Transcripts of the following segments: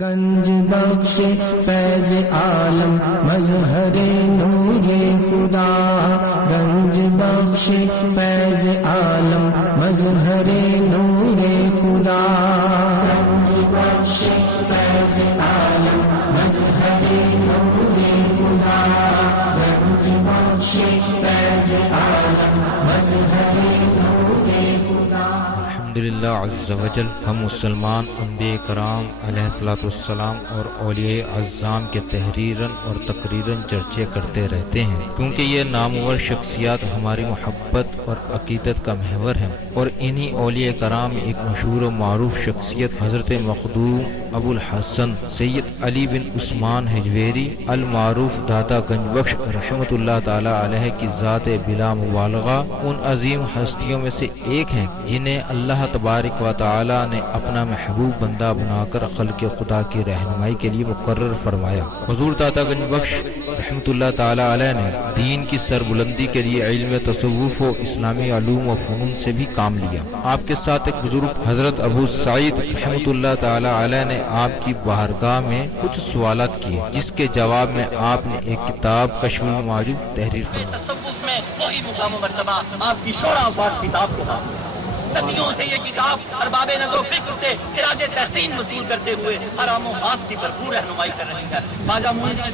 گنج بخش فیض عالم مظہر نور خدا، گنج بخش فیض عالم مظہر نور خدا، گنج بخش فیض عالم مظہر نور خدا، گنج بخش فیض عالم مظہر نور خدا۔ الحمدللہ عز وجل، ہم مسلمان انبیاء کرام علیہ الصلوۃ والسلام اور اولیاء اعظام کے تحریراً اور تقریراً چرچے کرتے رہتے ہیں، کیونکہ یہ نامور شخصیات ہماری محبت اور عقیدت کا محور ہیں، اور انہی اولیاء کرام میں ایک مشہور و معروف شخصیت حضرت مخدوم ابو الحسن سید علی بن عثمان حجویری المعروف داتا گنج بخش رحمۃ اللہ تعالی علیہ کی ذات بلا مبالغہ ان عظیم ہستیوں میں سے ایک ہیں جنہیں اللہ تبارک و تعالی نے اپنا محبوب بندہ بنا کر خلق خدا کی رہنمائی کے لیے مقرر فرمایا۔ حضور داتا گنج بخش رحمۃ اللہ تعالی علیہ نے دین کی سربلندی کے لیے علم تصوف و اسلامی علوم و فنون سے بھی کام لیا۔ آپ کے ساتھ ایک بزرگ حضرت ابو سعید رحمۃ اللہ تعالی علیہ نے آپ کی بارگاہ میں کچھ سوالات کیے، جس کے جواب میں آپ نے ایک کتاب کشف المعجوب تحریر فرمائی۔ تصوف میں وہی مقام و مرتبہ آپ کی شورا آفات کتاب کو حاصل ہے۔ صدیوں سے یہ کتاب ارباب نظر و فکر سے خراج تحسین وصول کرتے ہوئے حرام و خاص کی بھرپور رہنمائی کر رہی ہے۔ خواجہ معین الدین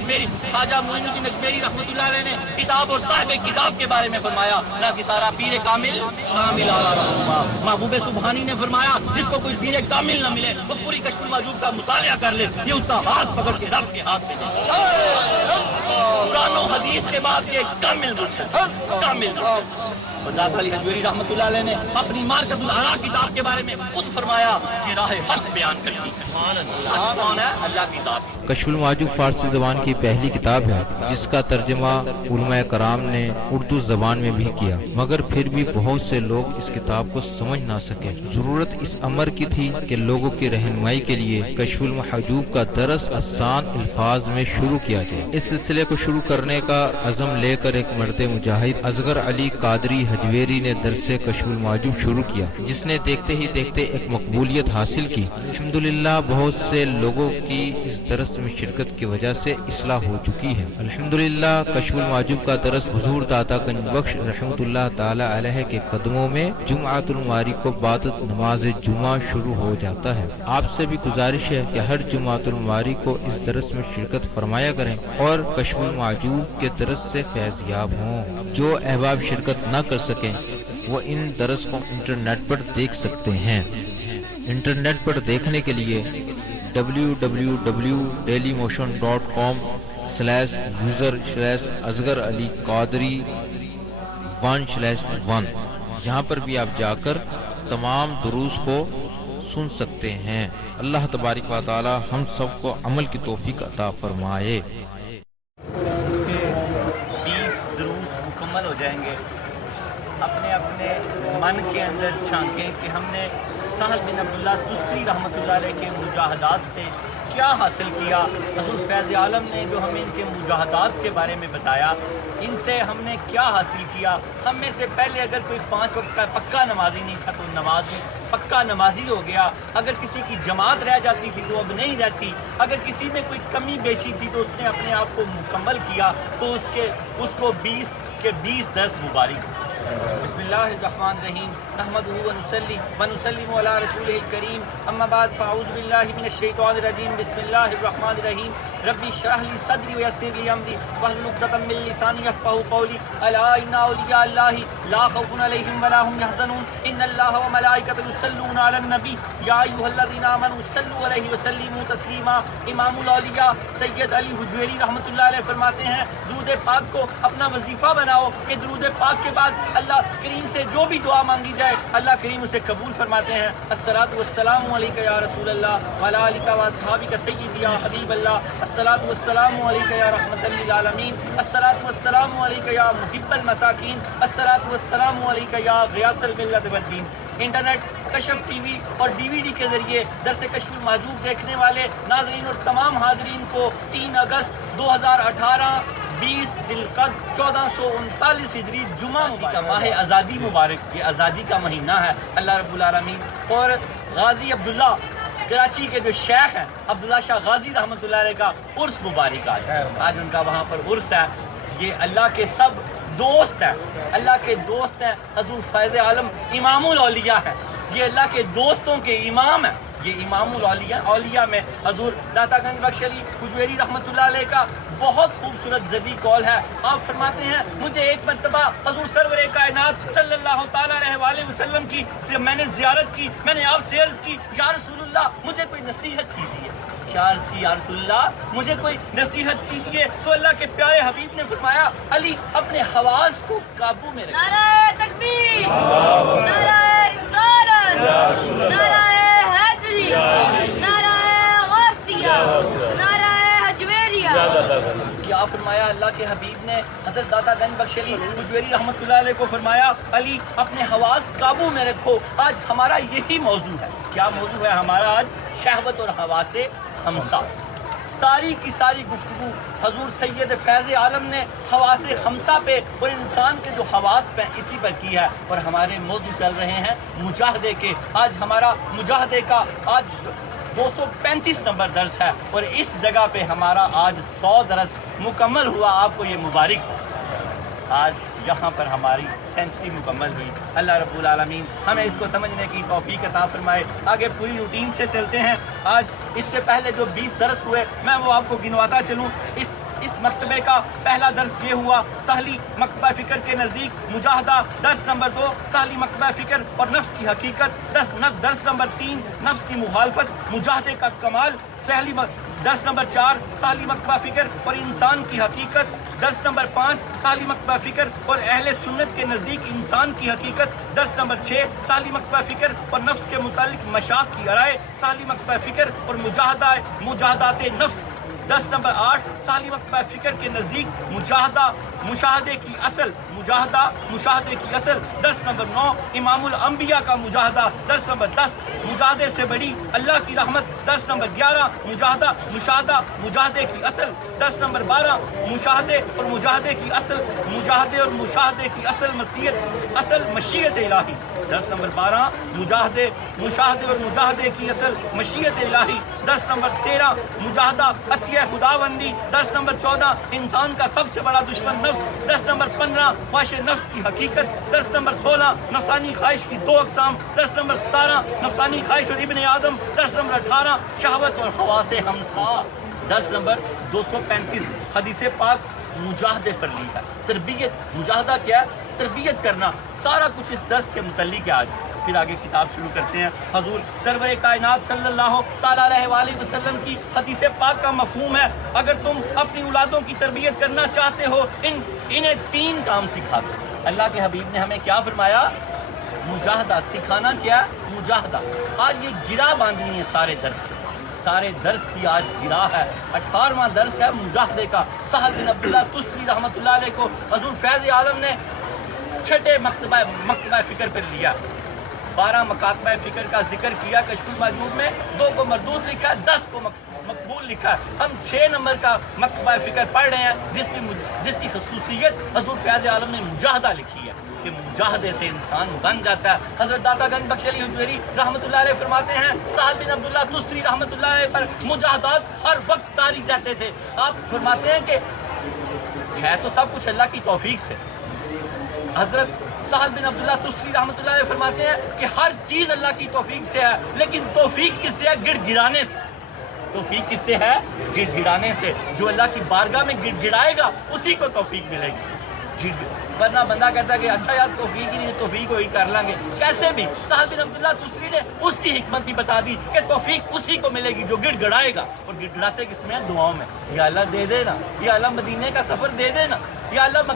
اجمیری رحمۃ اللہ علیہ نے کتاب اور صاحب کتاب کے بارے میں فرمایا، نہ کہ سارا پیر کامل اعلیٰ رہنما۔ محبوب سبحانی نے فرمایا، جس کو کوئی پیر کامل نہ ملے وہ پوری کشف المعجوب کا مطالعہ کر لے، یہ اس کا ہاتھ پکڑ کے رب کے ہاتھ میں دے گا۔ قرآن و حدیث کے بعد یہ کامل مرشد، کامل مرشد۔ داتا علی حجویری رحمۃ اللہ علیہ نے اپنی مارکت الآراء کتاب کے بارے میں خود فرمایا کہ راہ حق بیان کرتی ہے۔ کون ہے؟ اللہ کی ذات۔ کشف المعجوب فارسی زبان کی پہلی کتاب ہے جس کا ترجمہ علماء کرام نے اردو زبان میں بھی کیا، مگر پھر بھی بہت سے لوگ اس کتاب کو سمجھ نہ سکے۔ ضرورت اس امر کی تھی کہ لوگوں کی رہنمائی کے لیے کشف المحجوب کا درس آسان الفاظ میں شروع کیا جائے۔ اس سلسلے کو شروع کرنے کا عزم لے کر ایک مرد مجاہد اصغر علی قادری حجویری نے درس کشف المعجوب شروع کیا، جس نے دیکھتے ہی دیکھتے ایک مقبولیت حاصل کی۔ الحمدللہ بہت سے لوگوں کی اس درس میں شرکت کی وجہ سے اصلاح ہو چکی ہے۔ الحمدللہ کشف المعجوب کا درس حضور داتا گنج بخش رحمۃ اللہ تعالی علیہ کے قدموں میں جمعۃ المواری کو بعد نماز جمعہ شروع ہو جاتا ہے۔ آپ سے بھی گزارش ہے کہ ہر جمعۃ المواری کو اس درس میں شرکت فرمایا کریں اور کشف المعجوب کے درس سے فیض یاب ہوں۔ جو احباب شرکت نہ کر سکیں وہ ان درس کو انٹرنیٹ پر دیکھ سکتے ہیں۔ انٹرنیٹ پر دیکھنے کے لیے www.dailymotion.com/user/اصغر علی قادری 1/1 یہاں پر بھی آپ جا کر تمام دروس کو سن سکتے ہیں۔ اللہ تبارک و تعالی ہم سب کو عمل کی توفیق عطا فرمائے۔ 20 دروس مکمل ہو جائیں گے۔ اپنے اپنے من کے اندر جھانکیں کہ ہم نے سہل بن عبداللہ تستری رحمۃ اللہ علیہ کے مجاہدات سے کیا حاصل کیا۔ حضور فیض عالم نے جو ہمیں ان کے مجاہدات کے بارے میں بتایا، ان سے ہم نے کیا حاصل کیا۔ ہم میں سے پہلے اگر کوئی 5 وقت کا پکا نمازی نہیں تھا تو نماز میں پکا نمازی ہو گیا۔ اگر کسی کی جماعت رہ جاتی تھی تو اب نہیں رہتی۔ اگر کسی میں کوئی کمی بیشی تھی تو اس نے اپنے آپ کو مکمل کیا تو اس کو 20 کے 20 درس مبارک۔ بسم اللہ الرحمن الرحیم، نحمدہ ونسلم علی رسولہ الکریم، اما بعد فاعوذ باللہ من الشیطان الرجیم، بسم اللہ الرحمن الرحیم، ربی اشرح لی صدری ویسر لی امری واحلل عقدۃ من لسانی یفقہوا قولی، الا ان اولیاء اللہ لا خوف علیہم ولا هم یحزنون، ان اللہ وملائکتہ یصلون علی النبی یا ایھا الذین آمنوا صلوا علیہ وسلموا تسلیما۔ امام الاولیاء سید علی حجویری رحمۃ اللہ علیہ فرماتے ہیں، درود پاک کو اپنا وظیفہ بناؤ کہ درود پاک کے بعد اللہ کریم سے جو بھی دعا مانگی جائے اللہ کریم اسے قبول فرماتے ہیں۔ الصلاۃ والسلام علیک یا رسول اللہ وعلی آلک و اصحابک سیدی یا حبیب اللہ، الصلاۃ والسلام علیک یا رحمۃ للعالمین، الصلاۃ والسلام علیک یا محب المساکین، الصلاۃ والسلام علیک یا غیاث الملت والدین۔ انٹرنیٹ، کشف ٹی وی اور DVD کے ذریعے درس کشف المعجوب دیکھنے والے ناظرین اور تمام حاضرین کو 3 اگست 2018 20 ذی القعدہ 1439 ہجری جمعہ کا ماہ آزادی مبارک، یہ آزادی کا مہینہ ہے۔ اللہ رب العالمین اور غازی عبداللہ کراچی کے جو شیخ ہیں عبداللہ شاہ غازی رحمۃ اللہ علیہ کا عرس مبارک آج ان کا وہاں پر عرس ہے. یہ اللہ کے سب دوست ہیں, اللہ کے دوست ہیں. حضور فیض عالم امام الاولیاء ہیں, یہ اللہ کے دوستوں کے امام ہیں. یہ امام الاولیاء اولیاء میں حضور داتا گنج بخش علی کجویری رحمۃ اللہ علیہ کا بہت خوبصورت ذبی قول ہے. آپ فرماتے ہیں مجھے ایک مرتبہ حضور سرور کائنات صلی اللہ تعالیٰ علیہ وآلہ وسلم کی میں نے زیارت کی, میں نے آپ سے عرض کی یا رسول اللہ مجھے کوئی نصیحت کیجیے. کیا عرض کی یا رسول اللہ مجھے کوئی نصیحت کیجیے؟ تو اللہ کے پیارے حبیب نے فرمایا علی اپنے حواس کو قابو میں رکھیں. نعرہ تکبیر, نعرہ رسالت, نعرہ حیدری, نعرہ غوثیہ, نعرہ حجویریہ. کیا فرمایا اللہ کے حبیب نے حضرت داتا گنج بخش علی کجویری رحمۃ اللہ علیہ کو فرمایا علی اپنے حواس قابو میں رکھو. آج ہمارا یہی موضوع ہے. کیا موضوع ہے ہمارا آج؟ شہوت اور حواس خمسہ. ساری کی ساری گفتگو حضور سید فیض عالم نے حواس خمسہ پہ اور انسان کے جو حواس پہ اسی پر کی ہے. اور ہمارے موضوع چل رہے ہیں مجاہدے کے. آج ہمارا مجاہدے کا آج 235 نمبر درس ہے اور اس جگہ پہ ہمارا آج 100 درس مکمل ہوا. آپ کو یہ مبارک. آج یہاں پر ہماری سینچری مکمل ہوئی. اللہ رب العالمین ہمیں اس کو سمجھنے کی توفیق عطا فرمائے. آگے پوری روٹین سے چلتے ہیں. آج اس سے پہلے جو 20 درس ہوئے میں وہ آپ کو گنواتا چلوں. اس مکتبے کا پہلا درس یہ ہوا سہلی مکتبہ فکر کے نزدیک مجاہدہ. درس نمبر 2 سہلی مکتبہ فکر اور نفس کی حقیقت. درس نمبر 3 نفس کی مخالفت مجاہدے کا کمال. درس نمبر 4 سہلی مکتبہ فکر اور انسان کی حقیقت. درس نمبر 5 سہلی مکتبہ فکر اور اہل سنت کے نزدیک انسان کی حقیقت. درس نمبر 6 سہلی مکتبہ فکر اور نفس کے متعلق مشاق کی رائے. سہلی مکتبہ فکر اور مجاہدات نفس. درس نمبر 8 سہلی مکتبہ فکر کے نزدیک مشاہدے کی اصل. مشاہدے کی اصل. درس نمبر 9 امام الانبیاء کا مجاہدہ. درس نمبر 10 مجاہدے سے بڑی اللہ کی رحمت. درس نمبر 11 مجاہدے کی اصل. درس نمبر 12 مشاہدے اور مجاہدے کی اصل. مجاہدے اور مشاہدے کی اصل مشیت الہی. درس نمبر 12 مشاہدے اور مجاہدے کی اصل مشیت الہی. درس نمبر 13 مجاہدہ عطیہ خداوندی. درس نمبر 14 انسان کا سب سے بڑا دشمن نفس. درس نمبر 15 خواہش نفس کی حقیقت. درس نمبر 16 نفسانی خواہش کی 2 اقسام. درس نمبر 17 نفسانی خواہش اور ابن آدم. درس نمبر 18 شہوت اور حواس خمسہ. درس نمبر 235 حدیث پاک مجاہدے پر لی ہے. تربیت. مجاہدہ کیا ہے؟ تربیت کرنا. سارا کچھ اس درس کے متعلق ہے. آج پھر آگے کتاب شروع کرتے ہیں. حضور سرور کائنات صلی اللہ تعالیٰ علیہ وآلہ وسلم کی حدیث پاک کا مفہوم ہے اگر تم اپنی اولادوں کی تربیت کرنا چاہتے ہو انہیں 3 کام سکھا دو. اللہ کے حبیب نے ہمیں کیا فرمایا؟ مجاہدہ. سکھانا کیا؟ مجاہدہ. آج یہ گرہ باندھنی ہے سارے درس کی آج گرہ ہے. 18واں درس ہے مجاہدے کا. سہل بن عبداللہ تستری رحمۃ اللہ علیہ کو حضور فیض عالم نے 6 مکتبہ فکر پر لیا. 12 مکاتبہ فکر کا ذکر کیا کشف الموجود میں. 2 کو مردود لکھا ہے, 10 کو مقبول لکھا ہے. ہم 6 نمبر کا مکتبہ فکر پڑھ رہے ہیں جس کی خصوصیت حضور فیض عالم نے مجاہدہ لکھی ہے کہ مجاہدے سے انسان بن جاتا ہے. حضرت داتا گنج بخش علی حجویری رحمۃ اللہ علیہ فرماتے ہیں سہل بن عبداللہ تستری رحمۃ اللہ علیہ پر مجاہدات ہر وقت طاری رہتے تھے. آپ فرماتے ہیں کہ ہے تو سب کچھ اللہ کی توفیق سے. حضرت سہل بن عبداللہ تستری رحمۃ اللہ علیہ فرماتے ہیں کہ ہر چیز اللہ کی توفیق سے ہے, لیکن توفیق کس سے ہے؟ گڑ گڑانے سے. توفیق کس سے ہے؟ گڑ گڑانے سے. جو اللہ کی بارگاہ میں گڑ گڑائے گا اسی کو توفیق ملے گی. ورنہ بندہ کہتا ہے کہ اچھا یار توفیق ہی نہیں, توفیق وہی کر لیں گے. کیسے بھی سہل بن عبداللہ تستری نے اس کی حکمت بھی بتا دی کہ توفیق اسی کو ملے گی جو گڑ گڑائے گا. اور گڑ گڑاتے کس میں؟ دعاؤں میں. یا اللہ دے دینا, یا اللہ مدینے کا سفر دے دینا, یا اللہ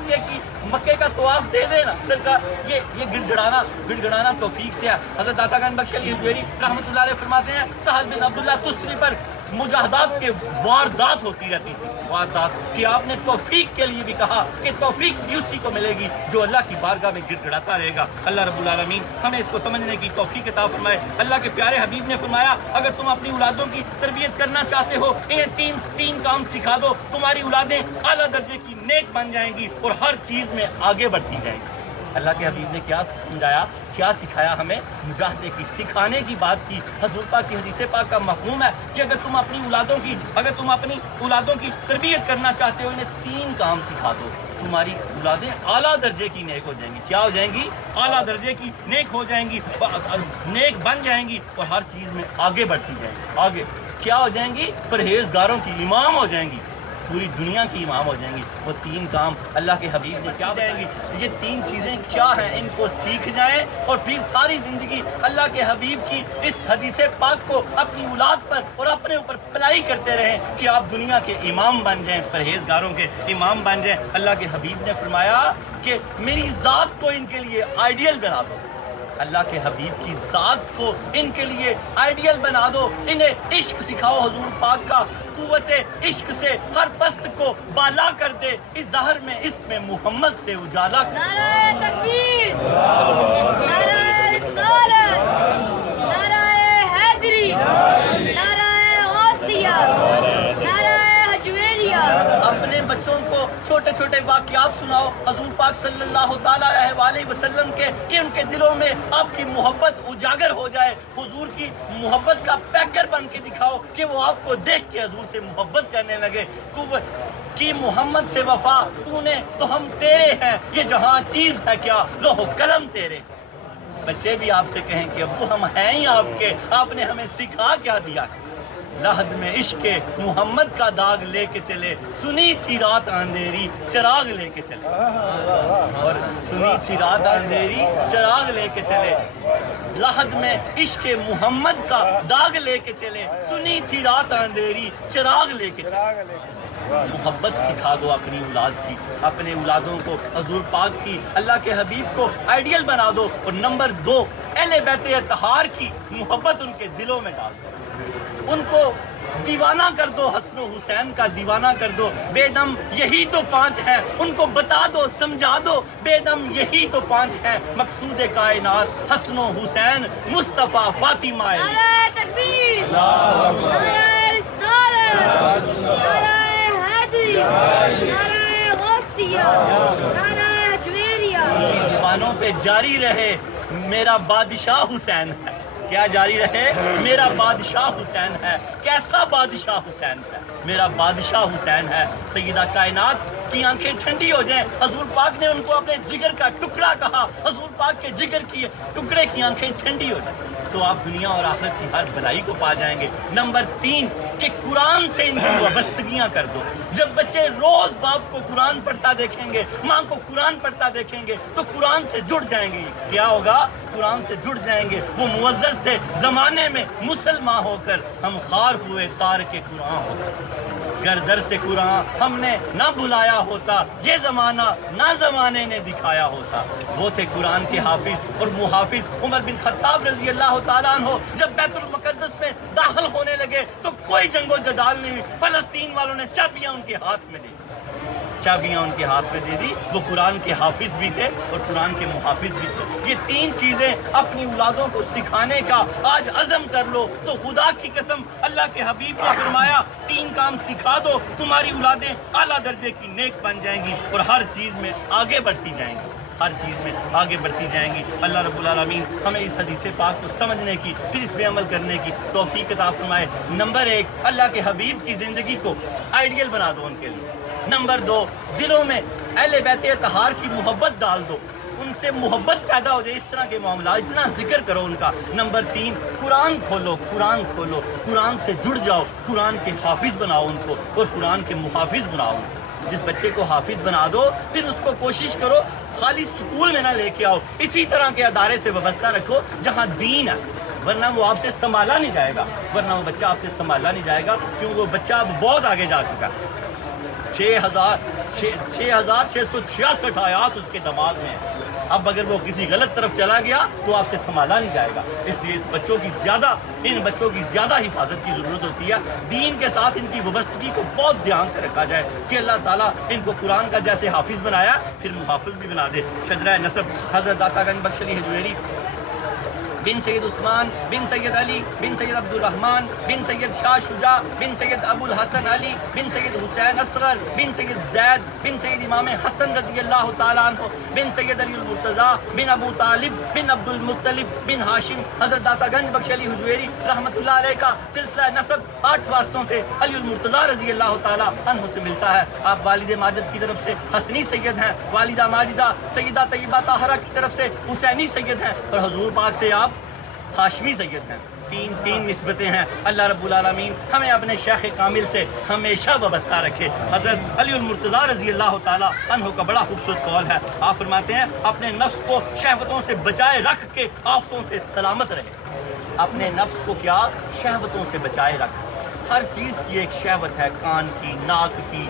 مکے کا طواف دے دینا. سرکار یہ گڑ گڑانا توفیق سے ہے. حضرت داتا گنج بخش علی حجویری رحمۃ اللہ علیہ فرماتے ہیں سہل بن عبداللہ تستری پر مجاہدات کے واردات ہوتی رہتی تھی. واردات کہ آپ نے توفیق کے لیے بھی کہا کہ توفیق بھی اسی کو ملے گی جو اللہ کی بارگاہ میں گڑ گڑاتا رہے گا. اللہ رب العالمین ہمیں اس کو سمجھنے کی توفیق عطا فرمائے. اللہ کے پیارے حبیب نے فرمایا اگر تم اپنی اولادوں کی تربیت کرنا چاہتے ہو انہیں 3 کام سکھا دو. تمہاری اولادیں اعلیٰ درجے کی نیک بن جائیں گی اور ہر چیز میں آگے بڑھتی جائیں گی. اللہ کے حبیب نے کیا سمجھایا، کیا سکھایا ہمیں؟ مجاہدے کی، سکھانے کی بات کی۔ حضور پاک کی حدیث پاک کا مفہوم ہے کہ اگر تم اپنی اولادوں کی تربیت کرنا چاہتے ہو، انہیں 3 کام سکھا دو، تمہاری اولادیں اعلیٰ درجے کی نیک ہو جائیں گی۔ کیا ہو جائیں گی؟ اعلیٰ درجے کی نیک ہو جائیں گی، نیک بن جائیں گی اور ہر چیز میں آگے بڑھتی جائیں گی۔ آگے کیا ہو جائیں گی؟ پرہیزگاروں کی امام ہو جائیں گی، پوری دنیا کی امام ہو جائیں گی۔ وہ 3 کام اللہ کے حبیب نے کیا جائیں گی؟ یہ 3 چیزیں کیا ہیں؟ ان کو سیکھ جائیں اور پھر ساری زندگی اللہ کے حبیب کی اس حدیث پاک کو اپنی اولاد پر اور اپنے اوپر اپلائی کرتے رہیں کہ آپ دنیا کے امام بن جائیں، پرہیزگاروں کے امام بن جائیں۔ اللہ کے حبیب نے فرمایا کہ میری ذات کو ان کے لیے آئیڈیل بنا دو، اللہ کے حبیب کی ذات کو ان کے لیے آئیڈیل بنا دو، انہیں عشق سکھاؤ حضور پاک کا، قوت عشق سے ہر پست کو بالا کر دے، اس دہر میں اس میں محمد سے اجالا کر دے۔ نعرہ تکبیر، نعرہ رسالت، نعرہ حیدری، نعرہ غوثیہ، نعرہ حجویریہ۔ اپنے بچوں کو چھوٹے چھوٹے واقعات سناؤ حضور پاک صلی اللہ تعالیٰ علیہ وسلم کے، کہ ان کے دلوں میں آپ کی محبت اجاگر ہو جائے، حضور کی محبت کا پیکر بن کے دکھاؤ کہ وہ آپ کو دیکھ کے حضور سے محبت کرنے لگے۔ کہ محمد سے وفا تو نے تو ہم تیرے ہیں، یہ جہاں چیز ہے کیا لوح و قلم تیرے۔ بچے بھی آپ سے کہیں کہ ابو ہم ہیں ہی آپ کے، آپ نے ہمیں سکھا کیا دیا؟ لحد میں عشق محمد کا داغ لے کے چلے، سنی تھی رات اندھیری چراغ لے کے چلے، اور سنی تھی رات اندھیری چراغ لے کے چلے، لحد میں عشق محمد کا داغ لے کے چلے، سنی تھی رات اندھیری چراغ لے کے چلے۔ محبت سکھا دو اپنی اولاد کی، اپنے اولادوں کو حضور پاک کی، اللہ کے حبیب کو آئیڈیل بنا دو۔ اور نمبر 2، اہل بیت اطہار کی محبت ان کے دلوں میں ڈال دو، ان کو دیوانہ کر دو، حسن و حسین کا دیوانہ کر دو۔ بے دم یہی تو 5 ہیں، ان کو بتا دو، سمجھا دو، بے دم یہی تو 5 ہیں، مقصود کائنات حسن و حسین، مصطفیٰ فاطمہ۔ نعرہ تکبیر، نعرہ رسالت، نعرہ حیدری، نعرہ غوثیہ، نعرہ حجویریہ۔ زبانوں پہ جاری رہے میرا بادشاہ حسین ہے، کیا جاری رہے؟ میرا بادشاہ حسین ہے۔ کیسا بادشاہ حسین ہے؟ میرا بادشاہ حسین ہے۔ سیدہ کائنات کی آنکھیں ٹھنڈی ہو جائیں، حضور پاک نے ان کو اپنے جگر کا ٹکڑا کہا، حضور پاک کے جگر کی ٹکڑے کی آنکھیں ٹھنڈی ہو جائیں تو آپ دنیا اور آخرت کی ہر بھلائی کو پا جائیں گے۔ نمبر 3، کہ قرآن سے ان کی وابستگیاں کر دو۔ جب بچے روز باپ کو قرآن پڑھتا دیکھیں گے، ماں کو قرآن پڑھتا دیکھیں گے تو قرآن سے جڑ جائیں گے۔ کیا ہوگا؟ قرآن سے جڑ جائیں گے۔ وہ معزز تھے زمانے میں مسلمان ہو کر، ہم خار ہوئے تار کے قرآن ہو کر، گر در سے قرآن ہم نے نہ بلایا ہوتا، یہ زمانہ نہ زمانے نے دکھایا ہوتا۔ وہ تھے قرآن کے حافظ اور محافظ عمر بن خطاب رضی اللہ تعالیٰ عنہ۔ جب بیت المقدس میں داخل ہونے لگے تو کوئی جنگ و جدال نہیں ہوئی، فلسطین والوں نے چابیاں ان کے ہاتھ میں دی، چابیاں ان کے ہاتھ میں دے دی۔ وہ قرآن کے حافظ بھی تھے اور قرآن کے محافظ بھی تھے۔ یہ 3 چیزیں اپنی اولادوں کو سکھانے کا آج عزم کر لو تو خدا کی قسم اللہ کے حبیب نے فرمایا 3 کام سکھا دو، تمہاری اولادیں اعلیٰ درجے کی نیک بن جائیں گی اور ہر چیز میں آگے بڑھتی جائیں گی، ہر چیز میں آگے بڑھتی جائیں گی۔ اللہ رب العالمین ہمیں اس حدیث پاک کو سمجھنے کی، پھر اس پہ عمل کرنے کی توفیق عطا فرمائے۔ نمبر 1، اللہ کے حبیب کی زندگی کو آئیڈیل بنا دو ان کے لیے۔ نمبر 2، دلوں میں اہل بیت اطہار کی محبت ڈال دو، ان سے محبت پیدا ہو جائے، اس طرح کے معاملات، اتنا ذکر کرو ان کا۔ نمبر 3، قرآن کھولو، قرآن کھولو، قرآن سے جڑ جاؤ، قرآن کے حافظ بناؤ ان کو اور قرآن کے محافظ بناؤ ان کو۔ جس بچے کو حافظ بنا دو پھر اس کو کوشش کرو خالی سکول میں نہ لے کے آؤ، اسی طرح کے ادارے سے وابستہ رکھو جہاں دین ہے، ورنہ وہ آپ سے سنبھالا نہیں جائے گا، ورنہ وہ بچہ آپ سے سنبھالا نہیں جائے گا، کیونکہ وہ بچہ اب بہت آگے جا چکا ہے۔ 6666 آیات اس کے دماغ میں ہیں۔ اب اگر وہ کسی غلط طرف چلا گیا تو آپ سے سنبھالا نہیں جائے گا، اس لیے ان بچوں کی زیادہ حفاظت کی ضرورت ہوتی ہے۔ دین کے ساتھ ان کی وابستگی کو بہت دھیان سے رکھا جائے کہ اللہ تعالیٰ ان کو قرآن کا جیسے حافظ بنایا پھر محافظ بھی بنا دے۔ شجرہ نسب حضرت داتا گنج بخش علی حجویری بن سید عثمان بن سید علی بن سید عبد الرحمن بن سید شاہ شجاع بن سید ابو الحسن علی بن سید حسین اصغر بن سید زید بن سید امام حسن رضی اللہ تعالیٰ عنہ بن سید علی المرتضیٰ بن ابو طالب بن عبد المطلب بن ہاشم حضرت داتا گنج بخش علی حجویری رحمۃ اللہ علیہ کا سلسلہ نسب 8 واسطوں سے علی المرتضیٰ رضی اللہ تعالیٰ عنہ سے ملتا ہے. آپ والد ماجد کی طرف سے حسنی سید ہیں, والدہ ماجدہ سیدہ طیبہ طاہرہ کی طرف سے حسینی سید ہیں, اور حضور پاک سے آپ ہاشمی سید ہیں. تین نسبتیں ہیں. اللہ رب العالمین ہمیں اپنے شیخ کامل سے ہمیشہ وابستہ رکھے. حضرت علی المرتضیٰ رضی اللہ تعالیٰ عنہ کا بڑا خوبصورت قول ہے. آپ فرماتے ہیں اپنے نفس کو شہوتوں سے بچائے رکھ کے آفتوں سے سلامت رہے. اپنے نفس کو کیا؟ شہوتوں سے بچائے رکھ. ہر چیز کی ایک شہوت ہے, کان کی, ناک کی,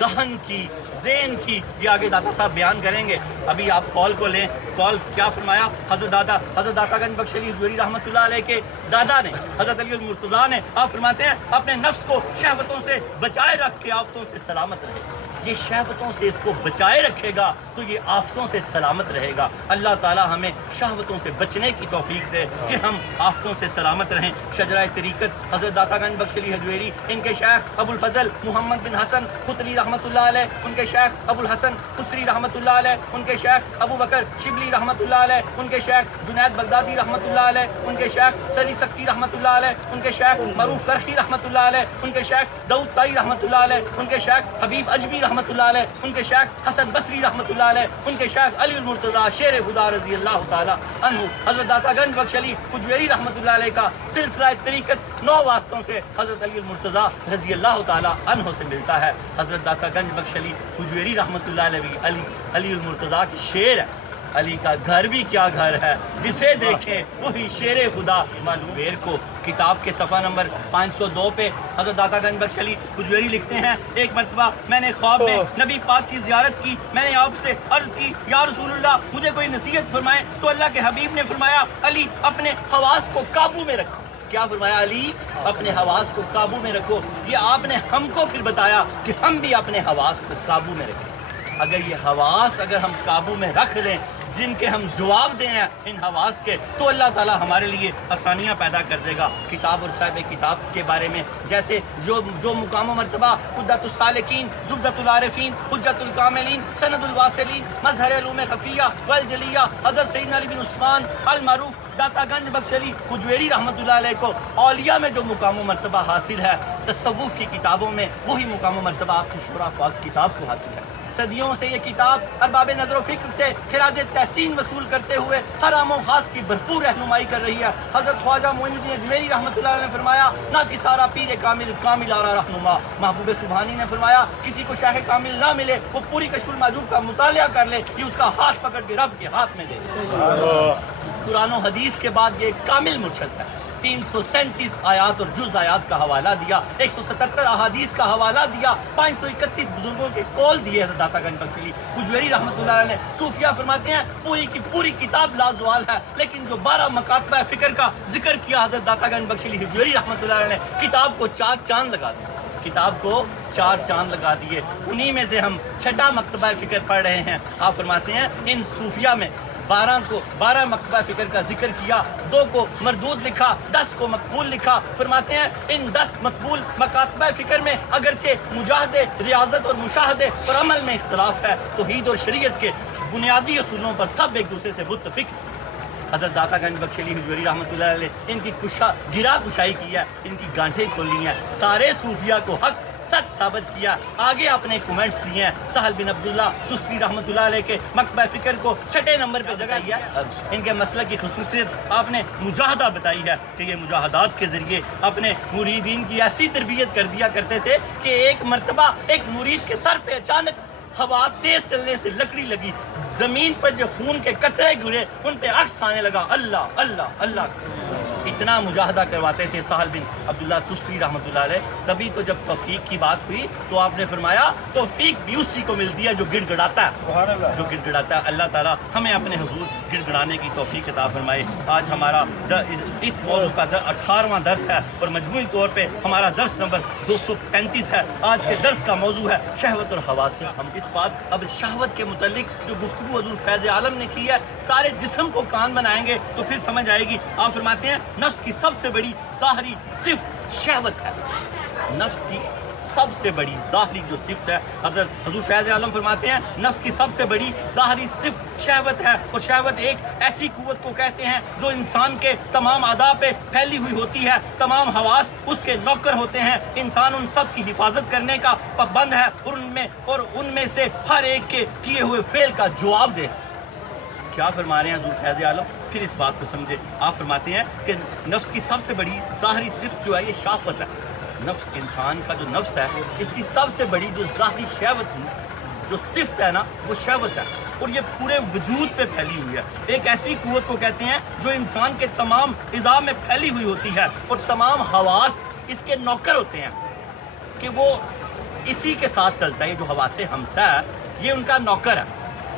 دہن کی, ذہن کی. یہ آگے داتا صاحب بیان کریں گے. ابھی آپ کال کو لیں. کال کیا فرمایا حضرت داتا گنج بخش علی حجویری رحمۃ اللہ علیہ کے دادا نے, حضرت علی المرتضیٰ نے. آپ فرماتے ہیں اپنے نفس کو شہوتوں سے بچائے رکھ کے آفتوں سے سلامت رہے. یہ شہوتوں سے اس کو بچائے رکھے گا تو یہ آفتوں سے سلامت رہے گا. اللہ تعالی ہمیں شہوتوں سے بچنے کی توفیق دے کہ ہم آفتوں سے سلامت رہیں. شجرہ طریقت حضرت داتا گنج بخش علی حجویری, ان کے شیخ ابو الفضل محمد بن حسن خطری رحمۃ اللہ علیہ, ان کے شیخ ابو الحسن خسری رحمۃ اللہ علیہ, ان کے شیخ ابو بکر شبلی رحمۃ اللہ علیہ, ان کے شیخ جنید بغدادی رحمۃ اللہ علیہ, ان کے شیخ سری سکتی رحمۃ اللہ علیہ, ان کے شیخ معروف کرخی رحمۃ اللہ علیہ, ان کے شیخ داؤد طائی رحمۃ اللہ علیہ, ان کے شیخ حبیب اجمی رحمۃ اللہ علیہ, ان کے شیخ حسن بصری رحمۃ اللہ علیہ, ان کے شیخ علی المرتضیٰ شیر خدا رضی اللہ تعالیٰ عنہ. حضرت داتا گنج بخش علی حجویری رحمۃ اللہ علیہ کا سلسلہ طریقت 9 واسطوں سے حضرت علی المرتضیٰ رضی اللہ تعالیٰ عنہ سے ملتا ہے. حضرت داتا گنج بخش علی حجویری رحمۃ اللہ علیہ علی المرتضیٰ کی شعر ہے. علی کا گھر بھی کیا گھر ہے, جسے دیکھیں وہی شیر خدا معلوم. ویر کو کتاب کے صفحہ نمبر 502 پہ حضرت داتا گنج بخش علی حجویری لکھتے ہیں, ایک مرتبہ میں نے خواب میں نبی پاک کی زیارت کی. میں نے آپ سے عرض کی یا رسول اللہ مجھے کوئی نصیحت فرمائیں. تو اللہ کے حبیب نے فرمایا علی اپنے حواس کو قابو میں رکھو. کیا فرمایا؟ علی اپنے حواس کو قابو میں رکھو. یہ آپ نے ہم کو پھر بتایا کہ ہم بھی اپنے حواس کو قابو میں رکھیں. اگر یہ حواس اگر ہم قابو میں رکھ لیں, جن کے ہم جواب دیں ان حواس کے, تو اللہ تعالیٰ ہمارے لیے آسانیاں پیدا کر دے گا. کتاب اور صاحب کتاب کے بارے میں جیسے جو مقام و مرتبہ حجت السالکین, زبدۃ العارفین, حجت الکاملین, سند الواصلین, مظہر علوم خفیہ والجلیہ, حضرت سیدنا علی بن عثمان المعروف داتا گنج بخش علی حجویری رحمۃ اللہ علیہ کو اولیاء میں جو مقام و مرتبہ حاصل ہے, تصوف کی کتابوں میں وہی مقام و مرتبہ آپ کی شورا پاک کتاب کو حاصل ہے. صدیوں سے یہ کتاب ارباب نظر و فکر سے خراج تحسین وصول کرتے ہوئے ہر عام و خاص کی بھرپور رہنمائی کر رہی ہے. حضرت خواجہ معین الدین اجمیری رحمۃ اللہ علیہ نے فرمایا نہ کسارا پیر کامل کامل آرا رہنما. محبوب سبحانی نے فرمایا کسی کو شیخ کامل نہ ملے وہ پوری کشف المحجوب کا مطالعہ کر لے, کہ اس کا ہاتھ پکڑ کے رب کے ہاتھ میں دے. قرآن و حدیث کے بعد یہ ایک کامل مرشد ہے. 337 آیات اور جز آیات کا حوالہ دیا, 177 احادیث کا حوالہ دیا, 531 بزرگوں کے قول دیے حضرت داتا گنج بخش علی حجویری رحمۃ اللہ علیہ نے. صوفیہ فرماتے ہیں پوری کی پوری کتاب لازوال ہے, لیکن جو 12 مکاتبہ فکر کا ذکر کیا حضرت داتا گنج بخش علی حجویری رحمۃ اللہ علیہ نے, کتاب کو 4 چاند لگا دیا. کتاب کو 4 چاند لگا دیے. انہی میں سے ہم 6واں مکتبہ فکر پڑھ رہے ہیں. آپ فرماتے ہیں ان صوفیہ میں 12 مکتبہ فکر کا ذکر کیا, 2 کو مردود لکھا, 10 کو مقبول لکھا. فرماتے ہیں ان 10 مقبول مکاتبہ فکر میں اگرچہ مجاہدے, ریاضت اور مشاہدے اور عمل میں اختلاف ہے, توحید اور شریعت کے بنیادی اصولوں پر سب ایک دوسرے سے متفق. حضرت داتا گنج بخش علی حجویری رحمۃ اللہ علیہ ان کی گرا کشائی کی ہے, ان کی گانٹھیں کھولی ہیں, سارے صوفیہ کو حق سچ ثابت کیا. آگے آپ نے کمنٹس دیے ہیں. سہل بن عبداللہ دوسری رحمۃ اللہ علیہ کے مکتبہ فکر کو 6 نمبر پہ جگہ دیا. ان کے مسلک کی خصوصیت آپ نے مجاہدہ بتائی ہے کہ یہ مجاہدات کے ذریعے اپنے مریدین کی ایسی تربیت کر دیا کرتے تھے کہ ایک مرتبہ ایک مرید کے سر پہ اچانک ہوا تیز چلنے سے لکڑی لگی, زمین پر جو خون کے قطرے گرے ان پہ عکس آنے لگا اللہ اللہ اللہ. اتنا مجاہدہ کرواتے تھے سہل بن عبداللہ تستری رحمۃ اللہ علیہ. تبھی تو جب توفیق کی بات ہوئی تو آپ نے فرمایا توفیق بھی اسی کو ملتی ہے جو گڑ گڑاتا ہے, جو گڑ گڑاتا ہے. اللہ تعالیٰ ہمیں اپنے حضور گڑ گڑانے کی توفیق عطا فرمائے. آج ہمارا اس موضوع کا 18واں درس ہے اور مجموعی طور پہ ہمارا درس نمبر 235 ہے. آج کے درس کا موضوع ہے شہوت اور حواس. ہم اس بات اب شہوت کے متعلق جو گفتگو حضور فیض عالم نے کی ہے سارے جسم کو کان بنائیں گے تو پھر سمجھ آئے گی. آپ فرماتے ہیں نفس کی سب سے بڑی ظاہری صفت شہوت ہے. نفس کی سب سے بڑی ظاہری جو صفت ہے, حضرت حضور فیض عالم فرماتے ہیں نفس کی سب سے بڑی ظاہری صفت شہوت ہے. اور شہوت ایک ایسی قوت کو کہتے ہیں جو انسان کے تمام اعضاء پہ پھیلی ہوئی ہوتی ہے. تمام حواس اس کے نوکر ہوتے ہیں. انسان ان سب کی حفاظت کرنے کا پابند ہے اور ان میں سے ہر ایک کے کیے ہوئے فعل کا جواب دے. کیا فرما رہے ہیں حضور فیض عالم؟ پھر اس بات کو سمجھے. آپ فرماتے ہیں کہ نفس کی سب سے بڑی ظاہری صفت جو ہے یہ شہوت ہے. نفس انسان کا جو نفس ہے اس کی سب سے بڑی جو ظاہری شہوت جو صفت ہے نا وہ شہوت ہے. اور یہ پورے وجود پہ پھیلی ہوئی ہے. ایک ایسی قوت کو کہتے ہیں جو انسان کے تمام اعضاء میں پھیلی ہوئی ہوتی ہے اور تمام حواس اس کے نوکر ہوتے ہیں کہ وہ اسی کے ساتھ چلتا ہے. یہ جو حواس ہمسہ ہے یہ ان کا نوکر ہے.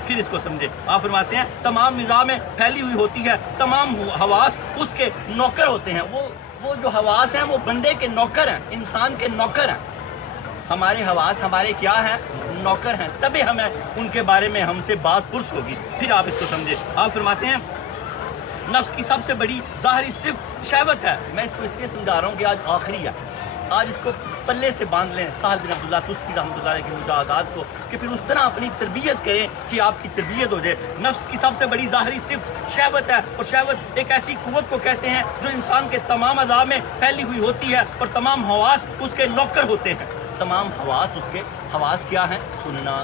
پھر اس کو سمجھے. آپ فرماتے ہیں تمام اعضاء میں پھیلی ہوئی ہوتی ہے. تمام حواس اس کے نوکر ہوتے ہیں. وہ جو حواس ہیں وہ بندے کے نوکر ہیں, انسان کے نوکر ہیں. ہمارے حواس ہمارے کیا ہیں؟ نوکر ہیں. تبھی ہمیں ان کے بارے میں ہم سے باز پرس ہوگی. پھر آپ اس کو سمجھے. آپ فرماتے ہیں نفس کی سب سے بڑی ظاہری صفت شہوت ہے. میں اس کو اس لیے سمجھا رہا ہوں کہ آج آخری ہے. آج اس کو پلے سے باندھ لیں سہل بن عبداللہ تستری رحمۃ اللہ علیہ کی مجاہدات کو کہ پھر اس طرح اپنی تربیت کریں کہ آپ کی تربیت ہو جائے. نفس کی سب سے بڑی ظاہری صفت شہوت ہے اور شہوت ایک ایسی قوت کو کہتے ہیں جو انسان کے تمام اعضاء میں پھیلی ہوئی ہوتی ہے اور تمام حواس اس کے نوکر ہوتے ہیں. تمام حواس اس کے حواس کیا ہیں؟ سننا,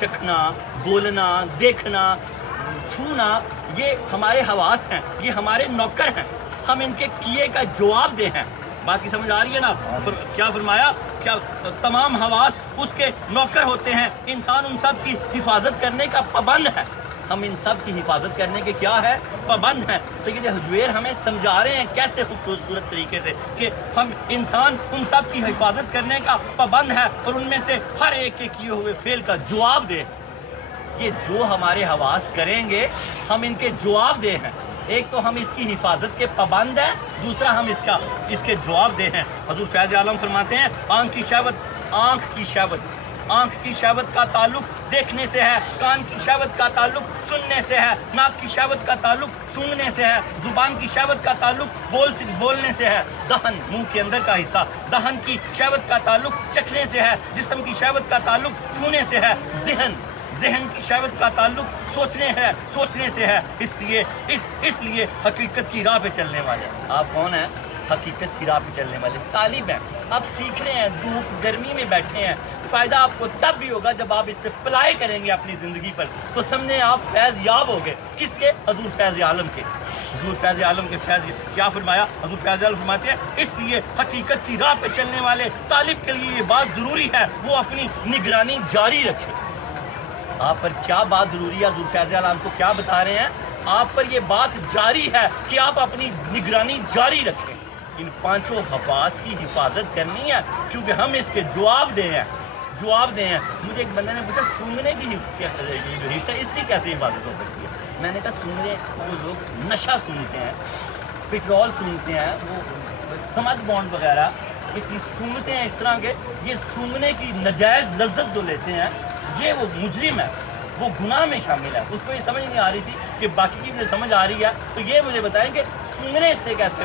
چکھنا, بولنا, دیکھنا, چھونا, یہ ہمارے حواس ہیں. یہ ہمارے نوکر ہیں. ہم ان کے کیے کا جواب دے ہیں. بات کی سمجھ آ رہی ہے نا؟ کیا فرمایا؟ کیا تمام حواس اس کے نوکر ہوتے ہیں. انسان ان سب کی حفاظت کرنے کا پابند ہے. ہم ان سب کی حفاظت کرنے کے کیا ہے؟ پابند ہیں. سید حجویر ہمیں سمجھا رہے ہیں کیسے خوبصورت طریقے سے کہ ہم انسان ان سب کی حفاظت کرنے کا پابند ہے اور ان میں سے ہر ایک کے کیے ہوئے فعل کا جواب دے. یہ جو ہمارے حواس کریں گے ہم ان کے جواب دے ہیں. ایک تو ہم اس کی حفاظت کے پابند ہیں, دوسرا ہم اس کے جواب دے ہیں. حضور فیض عالم فرماتے ہیں آنکھ کی شہوت کا تعلق دیکھنے سے ہے, کان کی شہوت کا تعلق سننے سے ہے, ناک کی شہوت کا تعلق سونگنے سے ہے, زبان کی شہوت کا تعلق بولنے سے ہے, دہن منہ کے اندر کا حصہ, دہن کی شہوت کا تعلق چکھنے سے ہے, جسم کی شہوت کا تعلق چھونے سے ہے, ذہن کی شہوت کا تعلق سوچنے سے ہے. اس لیے حقیقت کی راہ پہ چلنے والے. آپ کون ہیں؟ حقیقت کی راہ پہ چلنے والے طالب ہیں. آپ سیکھ رہے ہیں, دھوپ گرمی میں بیٹھے ہیں. فائدہ آپ کو تب بھی ہوگا جب آپ اس پہ اپلائی کریں گے اپنی زندگی پر. تو سمجھیں آپ فیض یاب ہو گئے. کس کے؟ حضور فیض عالم کے. حضور فیض عالم کے فیض کیا فرمایا؟ حضور فیض عالم فرماتے ہیں اس لیے حقیقت کی راہ پہ چلنے والے طالب کے لیے یہ بات ضروری ہے وہ اپنی نگرانی جاری رکھے. آپ پر کیا بات ضروری ہے؟ حضور فیض عالم کو کیا بتا رہے ہیں؟ آپ پر یہ بات جاری ہے کہ آپ اپنی نگرانی جاری رکھیں. ان پانچوں حواس کی حفاظت کرنی ہے کیونکہ ہم اس کے جواب دیں ہیں. مجھے ایک بندے نے پوچھا سونگنے کی جو حصہ اس کی کیسے حفاظت ہو سکتی ہے؟ میں نے کہا سونگنے وہ لوگ نشہ سونگتے ہیں, پیٹرول سونگتے ہیں, وہ سمجھ بانڈ وغیرہ یہ چیز سونگتے ہیں اس طرح کے. یہ سونگنے کی نجائز لذت جو لیتے ہیں یہ وہ مجرم ہے, وہ گناہ میں شامل ہے. اس کو یہ سمجھ نہیں آ رہی تھی کہ باقی کی مجھے سمجھ آ رہی ہے. تو یہ مجھے بتائیں کہ سونگنے سے کیسے